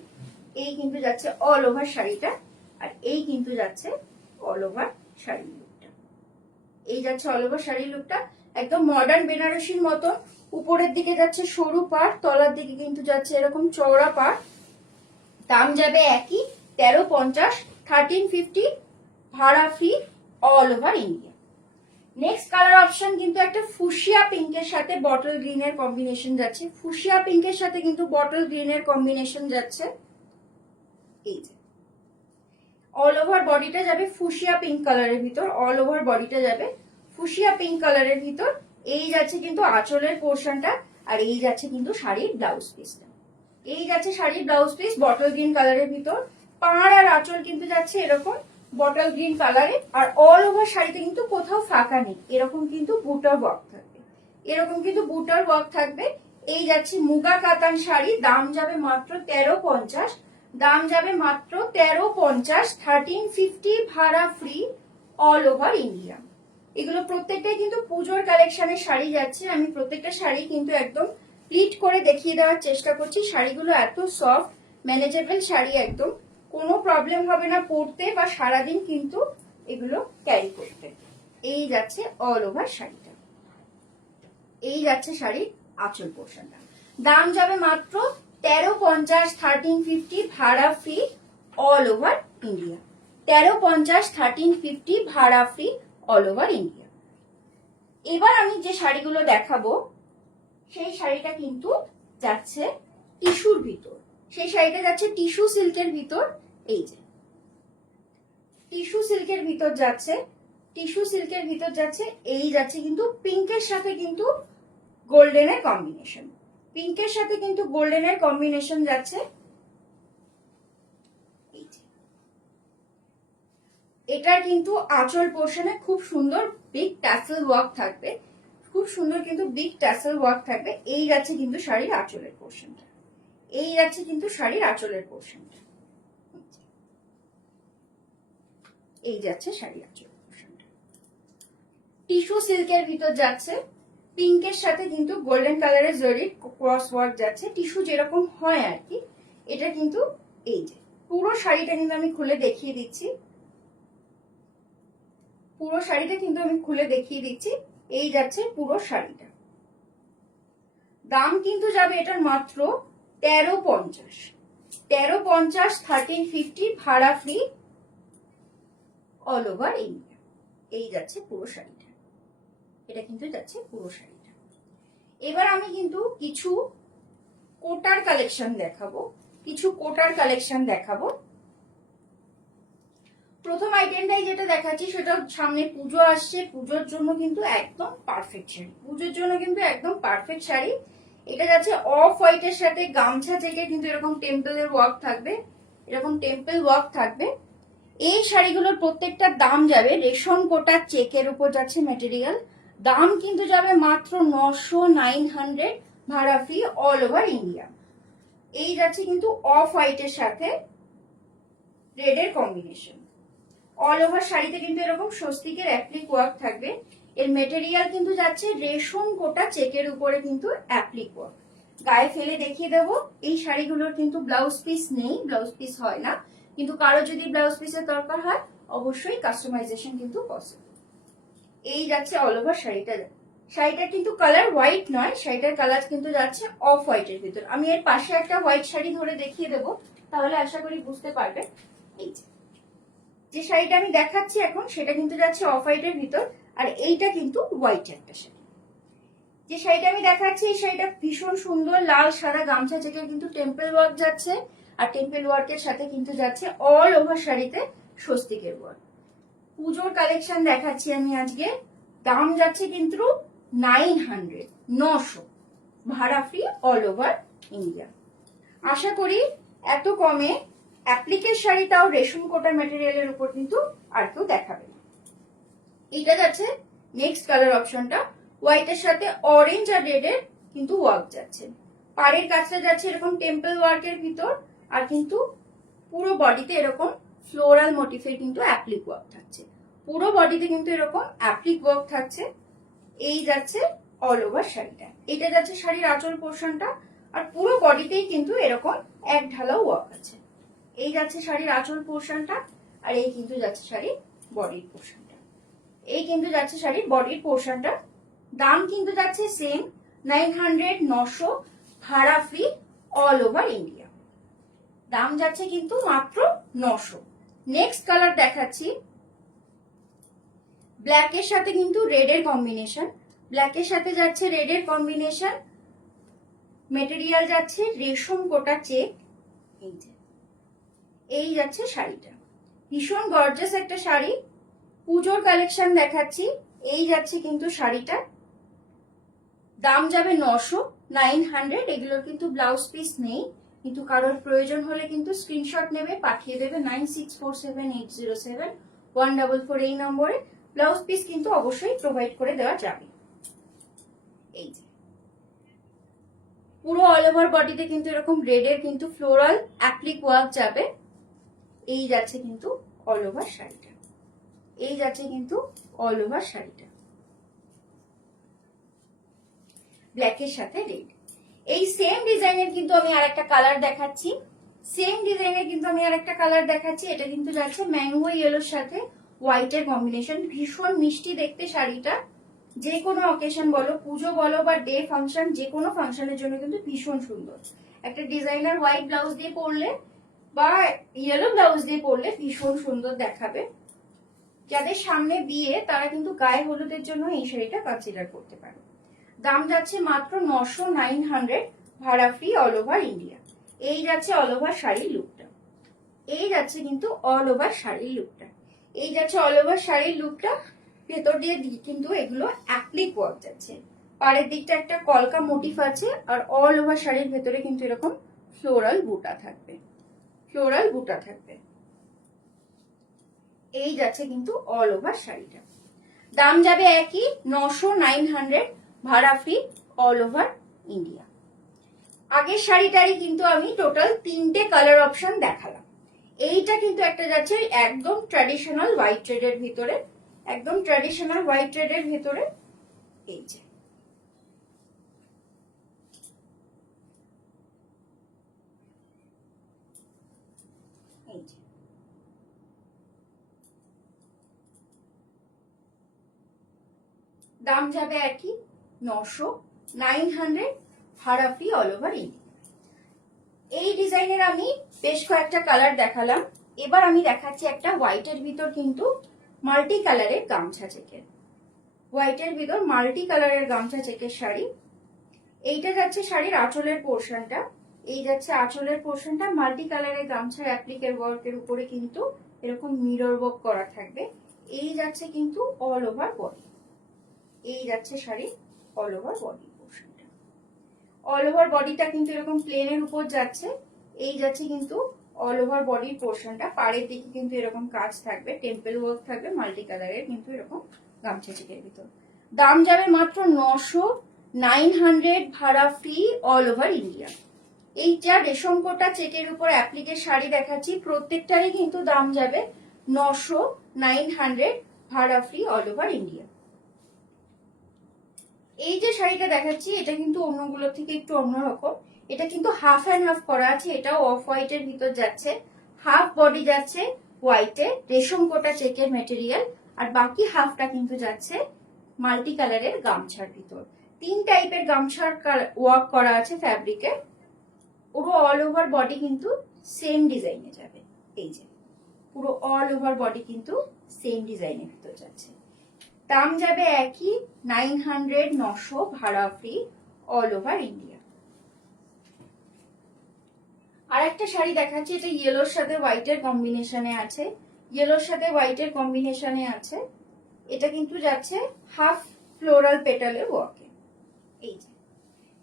এই কিন্তু যাচ্ছে অল ওভার শাড়িটা, আর এই কিন্তু যাচ্ছে অল ওভার শাড়ির লুকটা। এই যাচ্ছে অল ওভার শাড়ির লুকটা, একদম মডার্ন বেনারসির মতো। উপরের দিকে যাচ্ছে সরু পাড়, তলার দিকে কিন্তু যাচ্ছে এরকম চওড়া পাড়। দাম যাবে একই 1350, 1350 ভাড়া free all over India. Next colour option কিন্তু একটা ফুশিয়া পিঙ্কের সাথে বটল গ্রিনের কম্বিনেশন যাচ্ছে। ফুশিয়া পিঙ্কের সাথে কিন্তু বটল গ্রিনের কম্বিনেশন যাচ্ছে। এই যে অল ওভার বডিটা যাবে ফুশিয়া পিঙ্ক কালারের ভিতর, অল ওভার বডিটা যাবে ফুশিয়া পিঙ্ক কালারের ভিতর। এই যাচ্ছে কিন্তু আঁচলের পোর্শনটা, আর এই যাচ্ছে কিন্তু শাড়ির ব্লাউজ পিসটা। এই যাচ্ছে শাড়ির ব্লাউজ পিস বটল গ্রিন কালারের ভিতর। পাড় আর আঁচল কিন্তু যাচ্ছে এরকম বটল গ্রিন কালারে, আর অল ওভার শাড়িতে কিন্তু কোথাও ফাঁকা নেই, এরকম কিন্তু বুটার ওয়ার্ক থাকবে, এরকম কিন্তু বুটার ওয়ার্ক থাকবে। এই যাচ্ছে মুগা কাতান শাড়ি, দাম যাবে মাত্র 1350, দাম যাবে মাত্র 1350, 1350 ভাড়া ফ্রি অল ওভার ইন্ডিয়া। এগুলো প্রত্যেকটাই কিন্তু পুজোর কালেকশনের শাড়ি যাচ্ছে। আমি প্রত্যেকটা শাড়ি কিন্তু একদম প্লিট করে দেখিয়ে দেওয়ার চেষ্টা করছি। শাড়িগুলো এত সফট, ম্যানেজেবল শাড়ি, একদম কোনো প্রবলেম হবে না পরতে বা সারাদিন কিন্তু এগুলো ক্যারি করতে। এই যাচ্ছে অল ওভার শাড়িটা, এই যাচ্ছে শাড়ির আঁচল পোর্শনটা। দাম যাবে মাত্র 1350, 1350 ভাড়া ফ্রি অল ওভার ইন্ডিয়া। 1350, 1350 ভাড়া ফ্রি অল ওভার ইন্ডিয়া। এবার আমি যে শাড়িগুলো দেখাবো সেই শাড়িটা কিন্তু যাচ্ছে টিস্যুর ভিতর, সেই শাড়িটা যাচ্ছে টিস্যু সিল্কের ভিতর। এই যে টিস্যু সিল্কের ভিতর যাচ্ছে, টিস্যু সিল্কের ভিতর যাচ্ছে। এই যাচ্ছে কিন্তু পিঙ্কের সাথে কিন্তু গোল্ডেনের কম্বিনেশন, পিঙ্কের সাথে কিন্তু গোল্ডেনের কম্বিনেশন যাচ্ছে। এটার কিন্তু আঁচল পোর্শনে খুব সুন্দর বিগ ট্যাসেল ওয়ার্ক থাকবে, খুব সুন্দর কিন্তু বিগ ট্যাসেল ওয়ার্ক থাকবে। এই যাচ্ছে কিন্তু শাড়ির আঁচলের পোর্শনটা, এই যাচ্ছে কিন্তু শাড়ির আঁচলের পোর্শনটা। এই যাচ্ছে শাড়ির আঁচলের পোর্শনটা। টিস্যু সিল্কের ভিতর যাচ্ছে, পিঙ্কের সাথে কিন্তু গোল্ডেন কালারের জরির ক্রস ওয়ার্ক যাচ্ছে, টিস্যু যেরকম হয় আর কি। এটা কিন্তু এই যে পুরো শাড়িটা কিন্তু আমি খুলে দেখিয়ে দিচ্ছি, পুরো শাড়িটা কিন্তু আমি খুলে দেখিয়ে দিচ্ছি। এই যাচ্ছে পুরো শাড়িটা। দাম কিন্তু যাবে এটার মাত্র 1350, 1350, 1350 ভাড়া ফ্রি অল ওভার ইন্ডিয়া। এই যাচ্ছে পুরো শাড়িটা, এটা কিন্তু যাচ্ছে পুরো শাড়িটা। এবার আমি কিন্তু কিছু কোটার কালেকশন দেখাবো, কিছু কোটার কালেকশন দেখাবো। প্রথম আইটেমটাই যেটা দেখাচ্ছি সেটা সামনে পুজো আসছে, পুজোর জন্য কিন্তু একদম পারফেক্ট শাড়ি, পুজোর জন্য কিন্তু একদম পারফেক্ট শাড়ি। এটা যাচ্ছে অফ হোয়াইটের সাথে গামছা থেকে কিন্তু এরকম টেম্পলের ওয়ার্ক থাকবে, এরকম টেম্পল ওয়ার্ক থাকবে। এই শাড়িগুলোর প্রত্যেকটার দাম যাবে রেশম কোটা চেকের উপর যাচ্ছে মেটেরিয়াল, দাম কিন্তু যাবে মাত্র 900, 900 ভাড়া ফ্রি অল ওভার ইন্ডিয়া। এই যাচ্ছে কিন্তু অফ হোয়াইটের সাথে রেডের কম্বিনেশন। অল ওভার শাড়িতে কিন্তু এরকম স্বস্তিকের অ্যাপ্লিক ওয়ার্ক থাকবে। এর মেটেরিয়াল কিন্তু যাচ্ছে রেশম কোটা চেকের উপরে কিন্তু অ্যাপ্লিক ওয়ার্ক। গায়ে ফেলে দেখিয়ে দেবো। এই শাড়িগুলোর কিন্তু ব্লাউজ পিস নেই, ব্লাউজ পিস হয় না, কিন্তু কারো যদি ব্লাউজ পিসের দরকার হয় অবশ্যই কাস্টমাইজেশন কিন্তু পসিবল। এই যাচ্ছে অল ওভার শাড়িটা, শাড়িটার কিন্তু কালার হোয়াইট নয়, শাড়িটার কালার কিন্তু যাচ্ছে অফ হোয়াইটের ভিতর। আমি এর পাশে একটা হোয়াইট শাড়ি ধরে দেখিয়ে দেবো, তাহলে আশা করি বুঝতে পারবে। এই যে শাড়িটা আমি দেখাচ্ছি এখন সেটা কিন্তু যাচ্ছে অফ হোয়াইটের ভিতর, আর এইটা কিন্তু হোয়াইট একটা শাড়ি। যে শাড়িটা আমি দেখাচ্ছি এই শাড়িটা ভীষণ সুন্দর, লাল সাদা গামছা থেকে কিন্তু টেম্পল ওয়ার্ক যাচ্ছে, আর টেম্পল ওয়ার্কের সাথে কিন্তু যাচ্ছে অল ওভার শাড়িতে স্বস্তিকের ওয়ার্ক। পুজোর কালেকশন দেখাচ্ছি আমি আজকে। দাম যাচ্ছে কিন্তু 900, 900 ভাড়া ফ্রি অল ওভার ইন্ডিয়া। আশা করি এত কমে অ্যাপ্লিকের শাড়িটাও রেশম কোটা ম্যাটেরিয়ালের উপর কিন্তু আর কেউ দেখাবে না। এইটা যাচ্ছে নেক্সট কালার অপশনটা, হোয়াইটের সাথে অরেঞ্জ আর রেডের কিন্তু ওয়ার্ক যাচ্ছে। পাড়ের কাজটা যাচ্ছে এরকম টেম্পল ওয়ার্কের ভিতর, আর কিন্তু পুরো বডিতে এরকম ফ্লোরাল মোটিফের কিন্তু অ্যাপ্লিক ওয়ার্ক থাকছে। পুরো বডিতে কিন্তু এরকম অ্যাপ্লিক ওয়ার্ক থাকছে। এই যাচ্ছে অল ওভার শাড়িটা। এটা যাচ্ছে শাড়ির আঁচল পোর্শনটা, আর পুরো বডিতেই কিন্তু এরকম এক ঢালাও ওয়ার্ক আছে। এই যাচ্ছে শাড়ির আঁচল পোর্শনটা, আর এই কিন্তু যাচ্ছে শাড়ির বডির পোর্শনটা। এই কিন্তু যাচ্ছে শাড়ির বডির পোর্শনটা। দাম কিন্তু যাচ্ছে সেম 900, 900, ভাড়া ফ্রি, অল ওভার ইন্ডিয়া। দাম যাচ্ছে কিন্তু মাত্র 900। নেক্সট কালার দেখাচ্ছি, ব্ল্যাকের সাথে কিন্তু রেডের কম্বিনেশন। ব্ল্যাকের সাথে যাচ্ছে রেডের কম্বিনেশন, মেটেরিয়াল যাচ্ছে রেশম কোটা চেক। এই যাচ্ছে শাড়িটা, ভীষণ গর্জাস একটা শাড়ি। পুজোর কালেকশন দেখাচ্ছি। এই যাচ্ছে কিন্তু শাড়িটা, দাম যাবে 900, 900। এগুলোর কিন্তু ব্লাউজ পিস নেই, কিন্তু কারোর প্রয়োজন হলে কিন্তু স্ক্রিনশট নেবে, পাঠিয়ে দেবে 9647807144 এই নম্বরে। ব্লাউজ পিস কিন্তু অবশ্যই প্রোভাইড করে দেওয়া যাবে। এই যে পুরো অল ওভার বডিতে কিন্তু এরকম রেডের কিন্তু ফ্লোরাল অ্যাপ্লিক ওয়ার্ক যাবে। এই যাচ্ছে কিন্তু অল ওভার শাড়িটা। এই যাচ্ছে কিন্তু অল ওভার শাড়িটা, ব্ল্যাকের সাথে রেড। এই সেম ডিজাইনের কিন্তু আমি আরেকটা কালার দেখাচ্ছি। এটা কিন্তু যাচ্ছে ম্যাঙ্গো ইয়েলোর সাথে হোয়াইটের কম্বিনেশন। ভীষণ মিষ্টি দেখতে শাড়িটা। যে কোনো অকেশন বলো, পুজো বলো বা ডে ফাংশন, যে কোনো ফাংশনের জন্য কিন্তু ভীষণ সুন্দর। একটা ডিজাইনার হোয়াইট ব্লাউজ দিয়ে পরলে বা ইয়েলো ব্লাউজ দিয়ে পরলে ভীষণ সুন্দর দেখাবে। যাদের সামনে বিয়ে তারা কিন্তু গায়ে হলুদের জন্য এই শাড়িটা কনসিডার করতে পারে। দাম যাচ্ছে মাত্র 900, 900, ভাড়া ফ্রি, অল ওভার ইন্ডিয়া। এই যাচ্ছে অল ওভার শাড়ির লুকটা। এই যাচ্ছে কিন্তু অল ওভার শাড়ির লুকটা। এই যাচ্ছে অল ওভার শাড়ির লুকটা। ভেতর দিয়ে কিন্তু এগুলো অ্যাপ্লিক ওয়ার্ক যাচ্ছে। পাড়ের দিকটা একটা কলকা মোটিফ আছে, আর অল ওভার শাড়ির ভেতরে কিন্তু এরকম ফ্লোরাল বুটা থাকবে। এই যাচ্ছে কিন্তু অল ওভার শাড়িটা। দাম যাবে একই, 900, 900, ভাড়া ফ্রি, অল ওভার ইন্ডিয়া। আগের শাড়িটারই কিন্তু আমি টোটাল 3টে কালার অপশন দেখালাম। এইটা কিন্তু একটা যাচ্ছে একদম ট্র্যাডিশনাল হোয়াইট ট্রেডের ভিতরে, এই যে দাম যাবে একই, 900, 900, ভাড়া ফ্রি, অল ওভার ইন্ডিয়া। এই ডিজাইনের আমি বেশ কয়েকটা কালার দেখালাম। এবার আমি দেখাচ্ছি একটা হোয়াইটের ভিতর কিন্তু মাল্টি কালারের গামছা চেকের। শাড়ি। এইটা যাচ্ছে শাড়ির আঁচলের পোর্শনটা। এই যাচ্ছে আঁচলের পোর্শনটা, মাল্টি কালারের গামছার অ্যাপ্লিকের ওয়ার্কের উপরে কিন্তু এরকম মিরর ওয়ার্ক করা থাকবে। এই যাচ্ছে কিন্তু অল ওভার বডি। এই যাচ্ছে শাড়ির অল ওভার বডি পোর্শনটা। অল ওভার বডিটা কিন্তু এরকম প্লেনের উপর যাচ্ছে। এই যাচ্ছে কিন্তু অল ওভার বডির পোর্শনটা। পাড়ের দিকে কিন্তু এরকম কাজ থাকবে, টেম্পল ওয়ার্ক থাকবে, মাল্টি কালারের কিন্তু এরকম গামছা চেকের ভিতর। দাম যাবে মাত্র 900, 900, ভাড়া ফ্রি, অল ওভার ইন্ডিয়া। এই যা রেশম কোটা চেকের উপর অ্যাপ্লিকের শাড়ি দেখাচ্ছি, প্রত্যেকটারই কিন্তু দাম যাবে 900, 900, ভাড়া ফ্রি, অল ওভার ইন্ডিয়া। এই যে শাড়িটা দেখাচ্ছি এটা কিন্তু অন্যগুলোর থেকে একটু অন্যরকম। এটা কিন্তু হাফ অ্যান্ড হাফ করা আছে। এটাও অফ হোয়াইটের ভিতর যাচ্ছে, হাফ বডি যাচ্ছে হোয়াইটের রেশম কোটা চেকের মেটেরিয়াল, আর বাকি হাফটা কিন্তু যাচ্ছে মাল্টি কালারের গামছার ভিতর। 3 টাইপের গামছার ওয়ার্ক করা আছে ফ্যাব্রিকে। পুরো অল ওভার বডি কিন্তু সেম ডিজাইনে যাবে। এই যে পুরো অল ওভার বডি কিন্তু সেম ডিজাইনের ভিতর যাচ্ছে। দাম যাবে একই, 900, 900, ভাড়া ফ্রি, অল ওভার ইন্ডিয়া। আর একটা শাড়ি দেখাচ্ছি, এটা ইয়েলোর সাথে হোয়াইটের কম্বিনেশনে আছে। এটা কিন্তু যাচ্ছে হাফ ফ্লোরাল পেটালের ওয়ার্কে। এই যে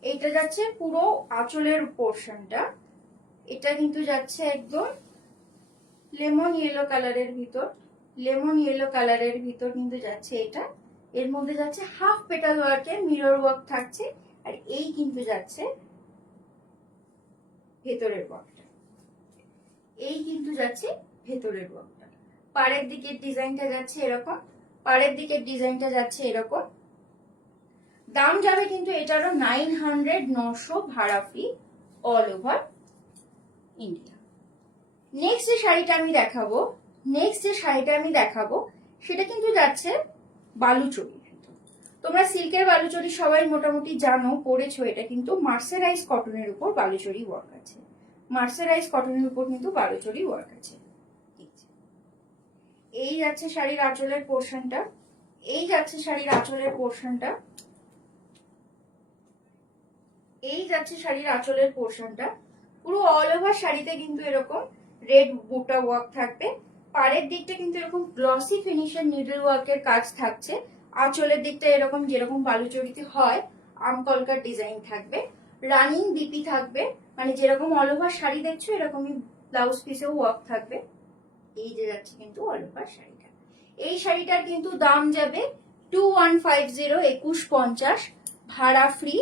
এইটা যাচ্ছে পুরো আঁচলের পোর্শনটা। এটা কিন্তু যাচ্ছে একদম লেমন ইয়েলো কালারের ভিতর কিন্তু যাচ্ছে এটা। এর মধ্যে যাচ্ছে হাফ পেটাল ওয়ার্কের মিরর ওয়ার্ক থাকছে, আর এই কিন্তু যাচ্ছে ভেতরের ওয়ার্কটা, এই কিন্তু যাচ্ছে ভেতরের ওয়ার্কটা। পাড়ের দিকের ডিজাইনটা যাচ্ছে এরকম, পাড়ের দিকের ডিজাইনটা যাচ্ছে এরকম। দাম যাবে কিন্তু এটারও 900, 900 ভাড়া free all over India. Next যে শাড়িটা আমি দেখাবো সেটা কিন্তু যাচ্ছে বালুচরী। তোমরা সিল্কের বালুচরী সবাই মোটামুটি জানো, পড়েছো। এটা কিন্তু মার্সারাইজ কটনের উপর বালুচরী ওয়ার্ক আছে, মার্সারাইজ কটনের উপর কিন্তু বালুচরী ওয়ার্ক আছে। এই যাচ্ছে শাড়ির আঁচলের পোর্শনটা, এই যাচ্ছে শাড়ির আঁচলের পোর্শনটা, এই যাচ্ছে শাড়ির আঁচলের পোর্শনটা। পুরো অল ওভার শাড়িতে কিন্তু এরকম রেড বুটা ওয়ার্ক থাকবে। পাড়ের দিকটা কিন্তু এরকম গ্লসি ফিনিশের নিডল ওয়ার্কের কাজ থাকছে। আঁচলের দিকটা এরকম যেরকম বালুচরীতে হয় আমকলকার ডিজাইন থাকবে। রানিং বিপি থাকবে, মানে যেরকম অল ওভার শাড়ি দেখছো এরকমই ব্লাউজ পিসেও ওয়ার্ক থাকবে। এই যে যাচ্ছে কিন্তু অল ওভার শাড়িটা। এই শাড়িটার কিন্তু দাম যাবে 2150, 2150 ভাড়া ফ্রি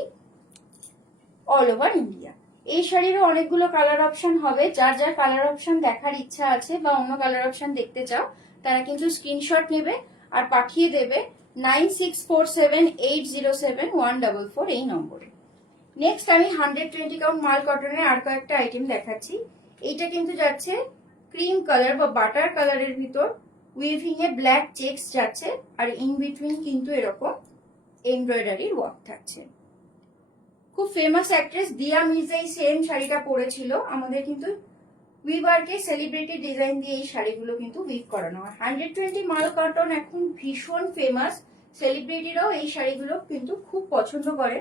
অল ওভার ইন্ডিয়া। এই শাড়িরও অনেকগুলো কালার অপশন হবে। যার যার কালার অপশন দেখার ইচ্ছা আছে বা অন্য কালার অপশন দেখতে চাও তারা কিন্তু স্ক্রিনশট নেবে আর পাঠিয়ে দেবে 9647807144 এই নম্বরে। নেক্সট আমি 120 কাউন্ট মাল কটনের আর কয়েকটা আইটেম দেখাচ্ছি। এইটা কিন্তু যাচ্ছে ক্রিম কালার বা বাটার কালারের ভিতর উইভিং এ ব্ল্যাক চেকস যাচ্ছে, আর ইন বিটুইন কিন্তু এরকম এমব্রয়ডারির ওয়ার্ক থাকছে। খুব ফেমাস অ্যাক্ট্রেস দিয়া মির্জা এই সেম শাড়িটা পরেছিল। আমাদের কিন্তু উইভারকে সেলিব্রিটি ডিজাইন দিয়ে এই শাড়িগুলো কিন্তু উইভ করানো হয়। 120 মাল কটন এখন ভীষণ ফেমাস, সেলিব্রিটিরাও এই শাড়িগুলো কিন্তু খুব পছন্দ করে।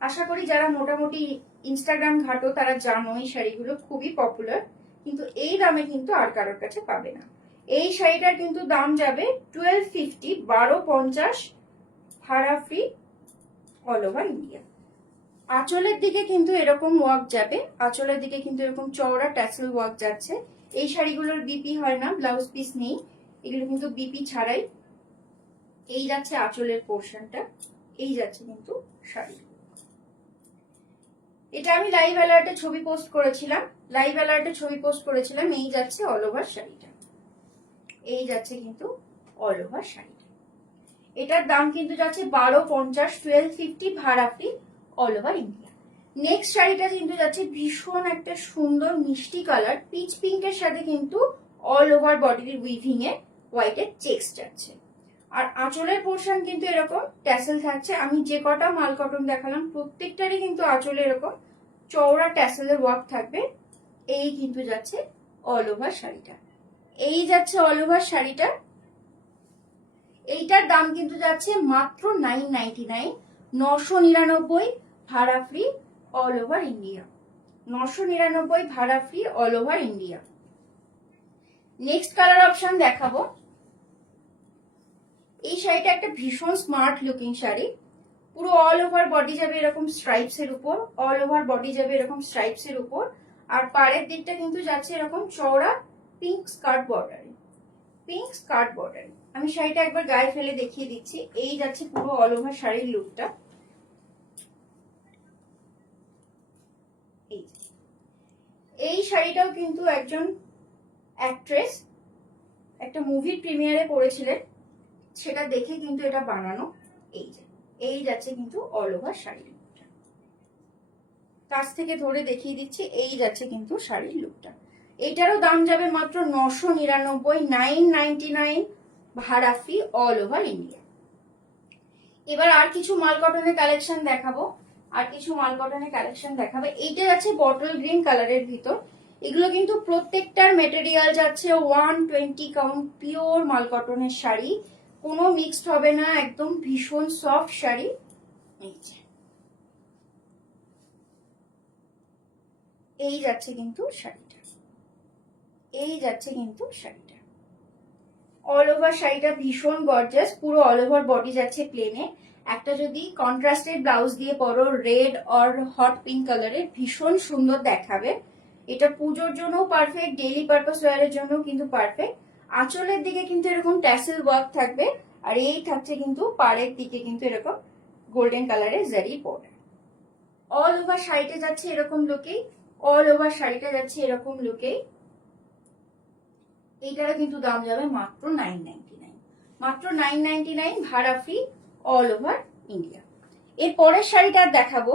আশা করি যারা মোটামুটি ইনস্টাগ্রাম ঘাটো তারা জানো এই শাড়িগুলো খুবই পপুলার, কিন্তু এই দামে কিন্তু আর কারোর কাছে পাবে না। এই শাড়িটার কিন্তু দাম যাবে 1250, 1250 ভাড়া ফ্রি অল ওভার ইন্ডিয়া। আঁচলের দিকে কিন্তু এরকম ওয়ার্ক যাবে, আঁচলের দিকে কিন্তু এরকম চওড়া ট্যাসেল ওয়ার্ক যাচ্ছে। এই শাড়িগুলোর বিপি হয় না, ব্লাউজ পিস নেই, এগুলো কিন্তু বিপি ছাড়াই। এই যাচ্ছে আঁচলের পোর্শনটা, এই যাচ্ছে কিন্তু শাড়ি। এটা আমি লাইভ অ্যালার্টে ছবি পোস্ট করেছিলাম, এই যাচ্ছে অল ওভার শাড়িটা, এই যাচ্ছে কিন্তু অল ওভার শাড়িটা। এটার দাম কিন্তু যাচ্ছে 1250, 1250 ভাড়া free all over India. Next শাড়িটা কিন্তু যাচ্ছে ভীষণ একটা সুন্দর মিষ্টি কালার, পিচ পিঙ্কের সাথে কিন্তু অল ওভার বডির উইভিং এ হোয়াইটের চেকস যাচ্ছে। আর আঁচলের পোর্শন কিন্তু এরকম ট্যাসেল থাকছে। আমি যে কটা মাল কটন দেখালাম প্রত্যেকটারই কিন্তু আঁচলে এরকম চওড়া ট্যাসেলের ওয়ার্ক থাকবে। এই কিন্তু যাচ্ছে অল ওভার শাড়িটা, এই যাচ্ছে অল ওভার শাড়িটা। এইটার দাম কিন্তু যাচ্ছে মাত্র 999, 999 ভাড়া ফ্রি অল ওভার ইন্ডিয়া, 999 ভাড়া free all over India. Next colour option দেখাবো। এই শাড়িটা একটা ভীষণ স্মার্ট লুকিং শাড়ি। পুরো অল ওভার বডি যাবে এরকম স্ট্রাইপস এর উপর, অল ওভার বডি যাবে এরকম স্ট্রাইপস এর উপর। আর পাড়ের দিকটা কিন্তু যাচ্ছে এরকম চওড়া পিঙ্ক স্কার্ট বর্ডারে, পিঙ্ক স্কার্ট বর্ডারে। আমি শাড়িটা একবার গায়ে ফেলে দেখিয়ে দিচ্ছি। এই যাচ্ছে পুরো অল ওভার শাড়ির লুকটা। এই শাড়িটাও কিন্তু একজন অ্যাক্ট্রেস একটা মুভির প্রিমিয়ারে পরেছিলেন, সেটা দেখে কিন্তু এটা বানানো। এই যাচ্ছে কিন্তু অল ওভার শাড়ির লুকটা, কাছ থেকে ধরে দেখিয়ে দিচ্ছি। এই যাচ্ছে কিন্তু শাড়ির লুকটা। এইটারও দাম যাবে মাত্র 999, 999 ভাড়া ফ্রি অল ওভার ইন্ডিয়া। এবার আর কিছু মাল কটনের কালেকশন দেখাবো, এইটা যাচ্ছে বটল গ্রিন কালারের ভিতর। এগুলো কিন্তু প্রত্যেকটার মেটেরিয়াল যাচ্ছে 120 কাউন্ট পিওর মাল কটনের শাড়ি, কোনো মিক্সড হবে না, একদম ভীষণ সফট শাড়ি। এই যাচ্ছে কিন্তু শাড়িটা, এই যাচ্ছে কিন্তু শাড়িটা অল ওভার শাড়িটা ভীষণ গর্জাস। পুরো অল ওভার বডি যাচ্ছে প্লেনে। একটা যদি কন্ট্রাস্টেড ব্লাউজ দিয়ে পরো রেড অর হট পিঙ্ক কালারের, ভীষণ সুন্দর দেখাবে। এটা পুজোর জন্যও পারফেক্ট, ডেইলি পারপাস ওয়্যারের জন্য কিন্তু পারফেক্ট। আঁচলের দিকে কিন্তু এরকম ট্যাসেল ওয়ার্ক থাকবে, আর এই থাকছে কিন্তু পাড়ের দিকে কিন্তু এরকম গোল্ডেন কালারের জারি বর্ডার। অল ওভার শাড়িটা যাচ্ছে এরকম লুকেই, অল ওভার শাড়িটা যাচ্ছে এরকম লুকেই। এইটারও কিন্তু দাম যাবে মাত্র 999, মাত্র 999, ভাড়া ফ্রি, অল ওভার ইন্ডিয়া। এর পরের শাড়িটা দেখাবো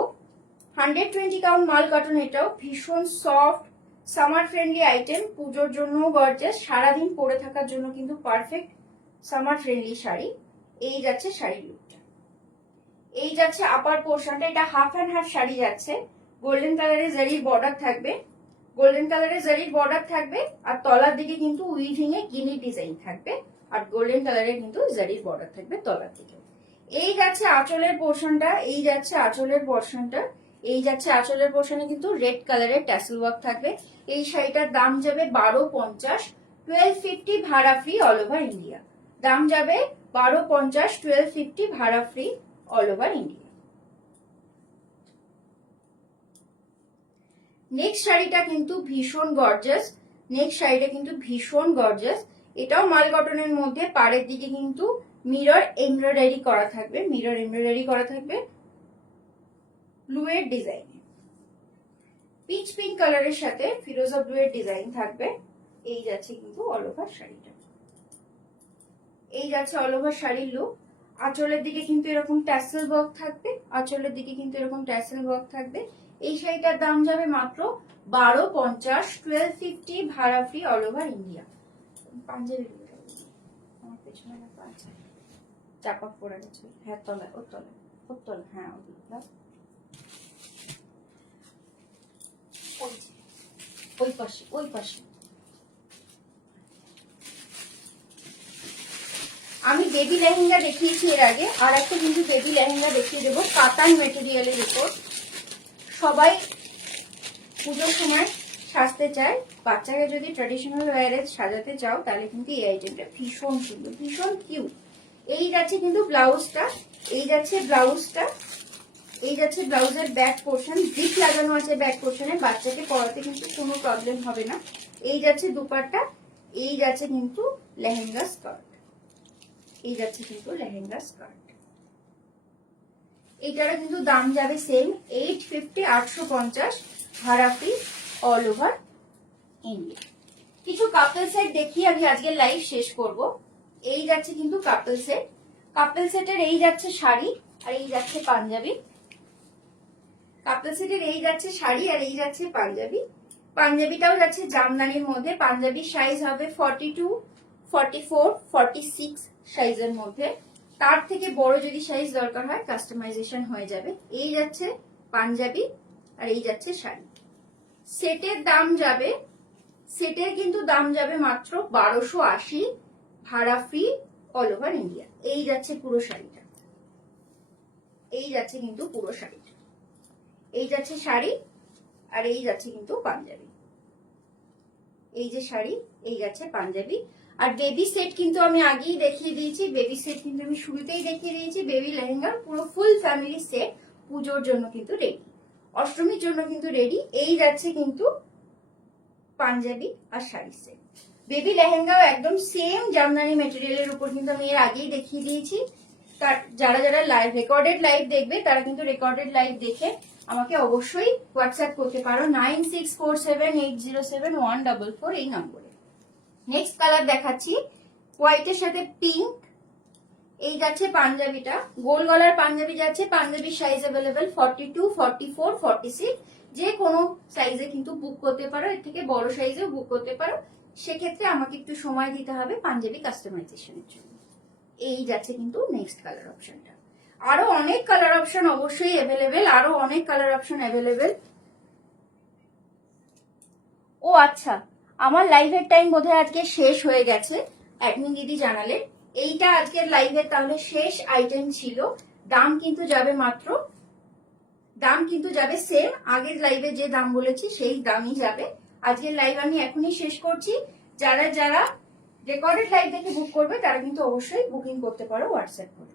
120 কাউন্ট মাল কটন। এটাও ভীষণ সফট সামার ফ্রেন্ডলি আইটেম, পুজোর জন্য গর্জাস, সারাদিন পরে থাকার জন্য কিন্তু পারফেক্ট সামার ফ্রেন্ডলি শাড়ি। এই যাচ্ছে শাড়ির লুকটা, এই যাচ্ছে আপার পোর্শনটা, এটা হাফ অ্যান্ড হাফ শাড়ি যাচ্ছে। গোল্ডেন কালারের জারির বর্ডার থাকবে, গোল্ডেন কালারের জারির বর্ডার থাকবে, আর তলার দিকে কিন্তু উইভিং এ গিনি ডিজাইন থাকবে, আর গোল্ডেন কালারের কিন্তু জারির বর্ডার থাকবে তলার দিকে। এই যাচ্ছে আঁচলের পোর্শনটা, এই যাচ্ছে আঁচলের পোর্শনটা, এই যাচ্ছে আঁচলের পোর্শনে কিন্তু রেড কালারের ট্যাসেল ওয়ার্ক থাকবে। এই শাড়িটার দাম যাবে 1250, 1250, ভাড়া ফ্রি, অল ওভার ইন্ডিয়া। দাম যাবে 1250, 1250, ভাড়া free, all over India. Next শাড়িটা কিন্তু ভীষণ গর্জাস, নেক্সট শাড়িটা কিন্তু ভীষণ গর্জাস। এটাও মাল কটনের মধ্যে, পাড়ের দিকে কিন্তু মিরর এমব্রয়ডারি করা থাকবে, মিরর এমব্রয়ডারি করা থাকবে ব্লু এর ডিজাইনে, পিচ পিঙ্ক কালারের সাথে ফিরোজা ব্লু এর ডিজাইন থাকবে। এই যাচ্ছে কিন্তু অল ওভার শাড়িটা, এই যাচ্ছে অল ওভার শাড়ির লুক। আঁচলের দিকে কিন্তু এরকম ট্যাসেল ওয়ার্ক থাকবে, আঁচলের দিকে কিন্তু এরকম ট্যাসেল ওয়ার্ক থাকবে। এই শাড়িটার দাম যাবে মাত্র 1250, 1250, ভাড়া free, all over India. Punjabi আমার পেছনে চাপা পড়ে গেছে, হ্যাঁ তলায়, ওর তলায়, ওর তলায়, হ্যাঁ ওই পাশে, ওই পাশে। আমি বেবি লেহেঙ্গা দেখিয়েছি এর আগে, আর একটা কিন্তু বেবি লেহেঙ্গা দেখিয়ে দেবো কাতান মেটেরিয়ালের উপর। সবাই পুজোর সময় সাজতে চায়, বাচ্চাকে যদি ট্র্যাডিশনাল ওয়্যারে সাজাতে চাও তাহলে কিন্তু এই আইটেমটা ভীষণ সুন্দর, ভীষণ কিউট। এই যাচ্ছে কিন্তু ব্লাউজটা, এই যাচ্ছে ব্লাউজটা, এই যাচ্ছে ব্লাউজের ব্যাক পোর্শন, জিপ লাগানো আছে ব্যাক পোর্শনে, বাচ্চাকে পরাতে কিন্তু কোনো প্রবলেম হবে না। এই যাচ্ছে দুপাট্টা, এই যাচ্ছে কিন্তু লেহেঙ্গা স্কার্ট, এই যাচ্ছে কিন্তু লেহেঙ্গা স্কার্ট। এইটারও কিন্তু দাম যাবে সেম 850, 850, ভাড়া ফ্রি, অল ওভার ইন্ডিয়া। কিছু কাপল সেট দেখিয়ে আমি আজকের লাইভ শেষ করব। এই যাচ্ছে কিন্তু কাপল সেট, কাপল সেটের এই যাচ্ছে শাড়ি আর এই যাচ্ছে পাঞ্জাবি, কাপল সেটের এই যাচ্ছে শাড়ি আর এই যাচ্ছে পাঞ্জাবি। পাঞ্জাবিটাও যাচ্ছে জামদানির মধ্যে, পাঞ্জাবির সাইজ হবে 42, 44, 46 সাইজের মধ্যে। তার থেকে বড় যদি সাইজ দরকার হয় কাস্টমাইজেশন হয়ে যাবে। এই যাচ্ছে পাঞ্জাবি আর এই যাচ্ছে শাড়ি। সেটের দাম যাবে, সেটের কিন্তু দাম যাবে মাত্র 1280, ভাড়া ফ্রি, অল ওভার ইন্ডিয়া। এই যাচ্ছে পুরো শাড়িটা, এই যাচ্ছে কিন্তু পুরো শাড়িটা, এই যাচ্ছে শাড়ি আর এই যাচ্ছে কিন্তু পাঞ্জাবি। এই যে শাড়ি, এই যাচ্ছে পাঞ্জাবি। আর বেবি সেট কিন্তু আমি আগেই দেখিয়ে দিয়েছি, বেবি সেট কিন্তু আমি শুরুতেই দেখিয়ে দিয়েছি। বেবি লেহেঙ্গার পুরো ফুল ফ্যামিলি সেট পুজোর জন্য কিন্তু রেডি, অষ্টমীর জন্য কিন্তু রেডি। এই যাচ্ছে কিন্তু পাঞ্জাবি আর শাড়ি সেট। বেবি লেহেঙ্গাও একদম সেম জামদানি মেটেরিয়ালের উপর কিন্তু আমি এর আগেই দেখিয়ে দিয়েছি। তার যারা যারা লাইভ রেকর্ডেড লাইভ দেখবে তারা কিন্তু রেকর্ডেড লাইভ দেখে আমাকে অবশ্যই হোয়াটসঅ্যাপ করতে পারো 9647807144 এই নম্বরে। নেক্সট কালার দেখাচ্ছি হোয়াইটের সাথে পিঙ্ক। এই যাচ্ছে পাঞ্জাবিটা, গোল গলার পাঞ্জাবি যাচ্ছে। পাঞ্জাবির সাইজ অ্যাভেলেবেল 42, 44, 46, যে কোনো সাইজে কিন্তু বুক করতে পারো, এর থেকে বড় সাইজেও বুক করতে পারো। সেক্ষেত্রে আমাকে একটু সময় দিতে হবে পাঞ্জাবি কাস্টমাইজেশনের জন্য। এই যাচ্ছে কিন্তু নেক্সট কালার অপশনটা। আরো অনেক কালার অপশন অবশ্যই অ্যাভেলেবেল, আরো অনেক কালার অপশন অ্যাভেলেবেল। ও আচ্ছা, আমার লাইভের টাইম বোধহয় আজকে শেষ হয়ে গেছে, অ্যাডমিন দিদি জানালেন। এইটা আজকের লাইভের তাহলে শেষ আইটেম ছিল। দাম কিন্তু যাবে মাত্র, দাম কিন্তু যাবে সেম, আগের লাইভে যে দাম বলেছি সেই দামই যাবে। আজকের লাইভ আমি এখনই শেষ করছি। যারা যারা রেকর্ডেড লাইভ দেখে বুক করবে তারা কিন্তু অবশ্যই বুকিং করতে পারো হোয়াটসঅ্যাপ করে।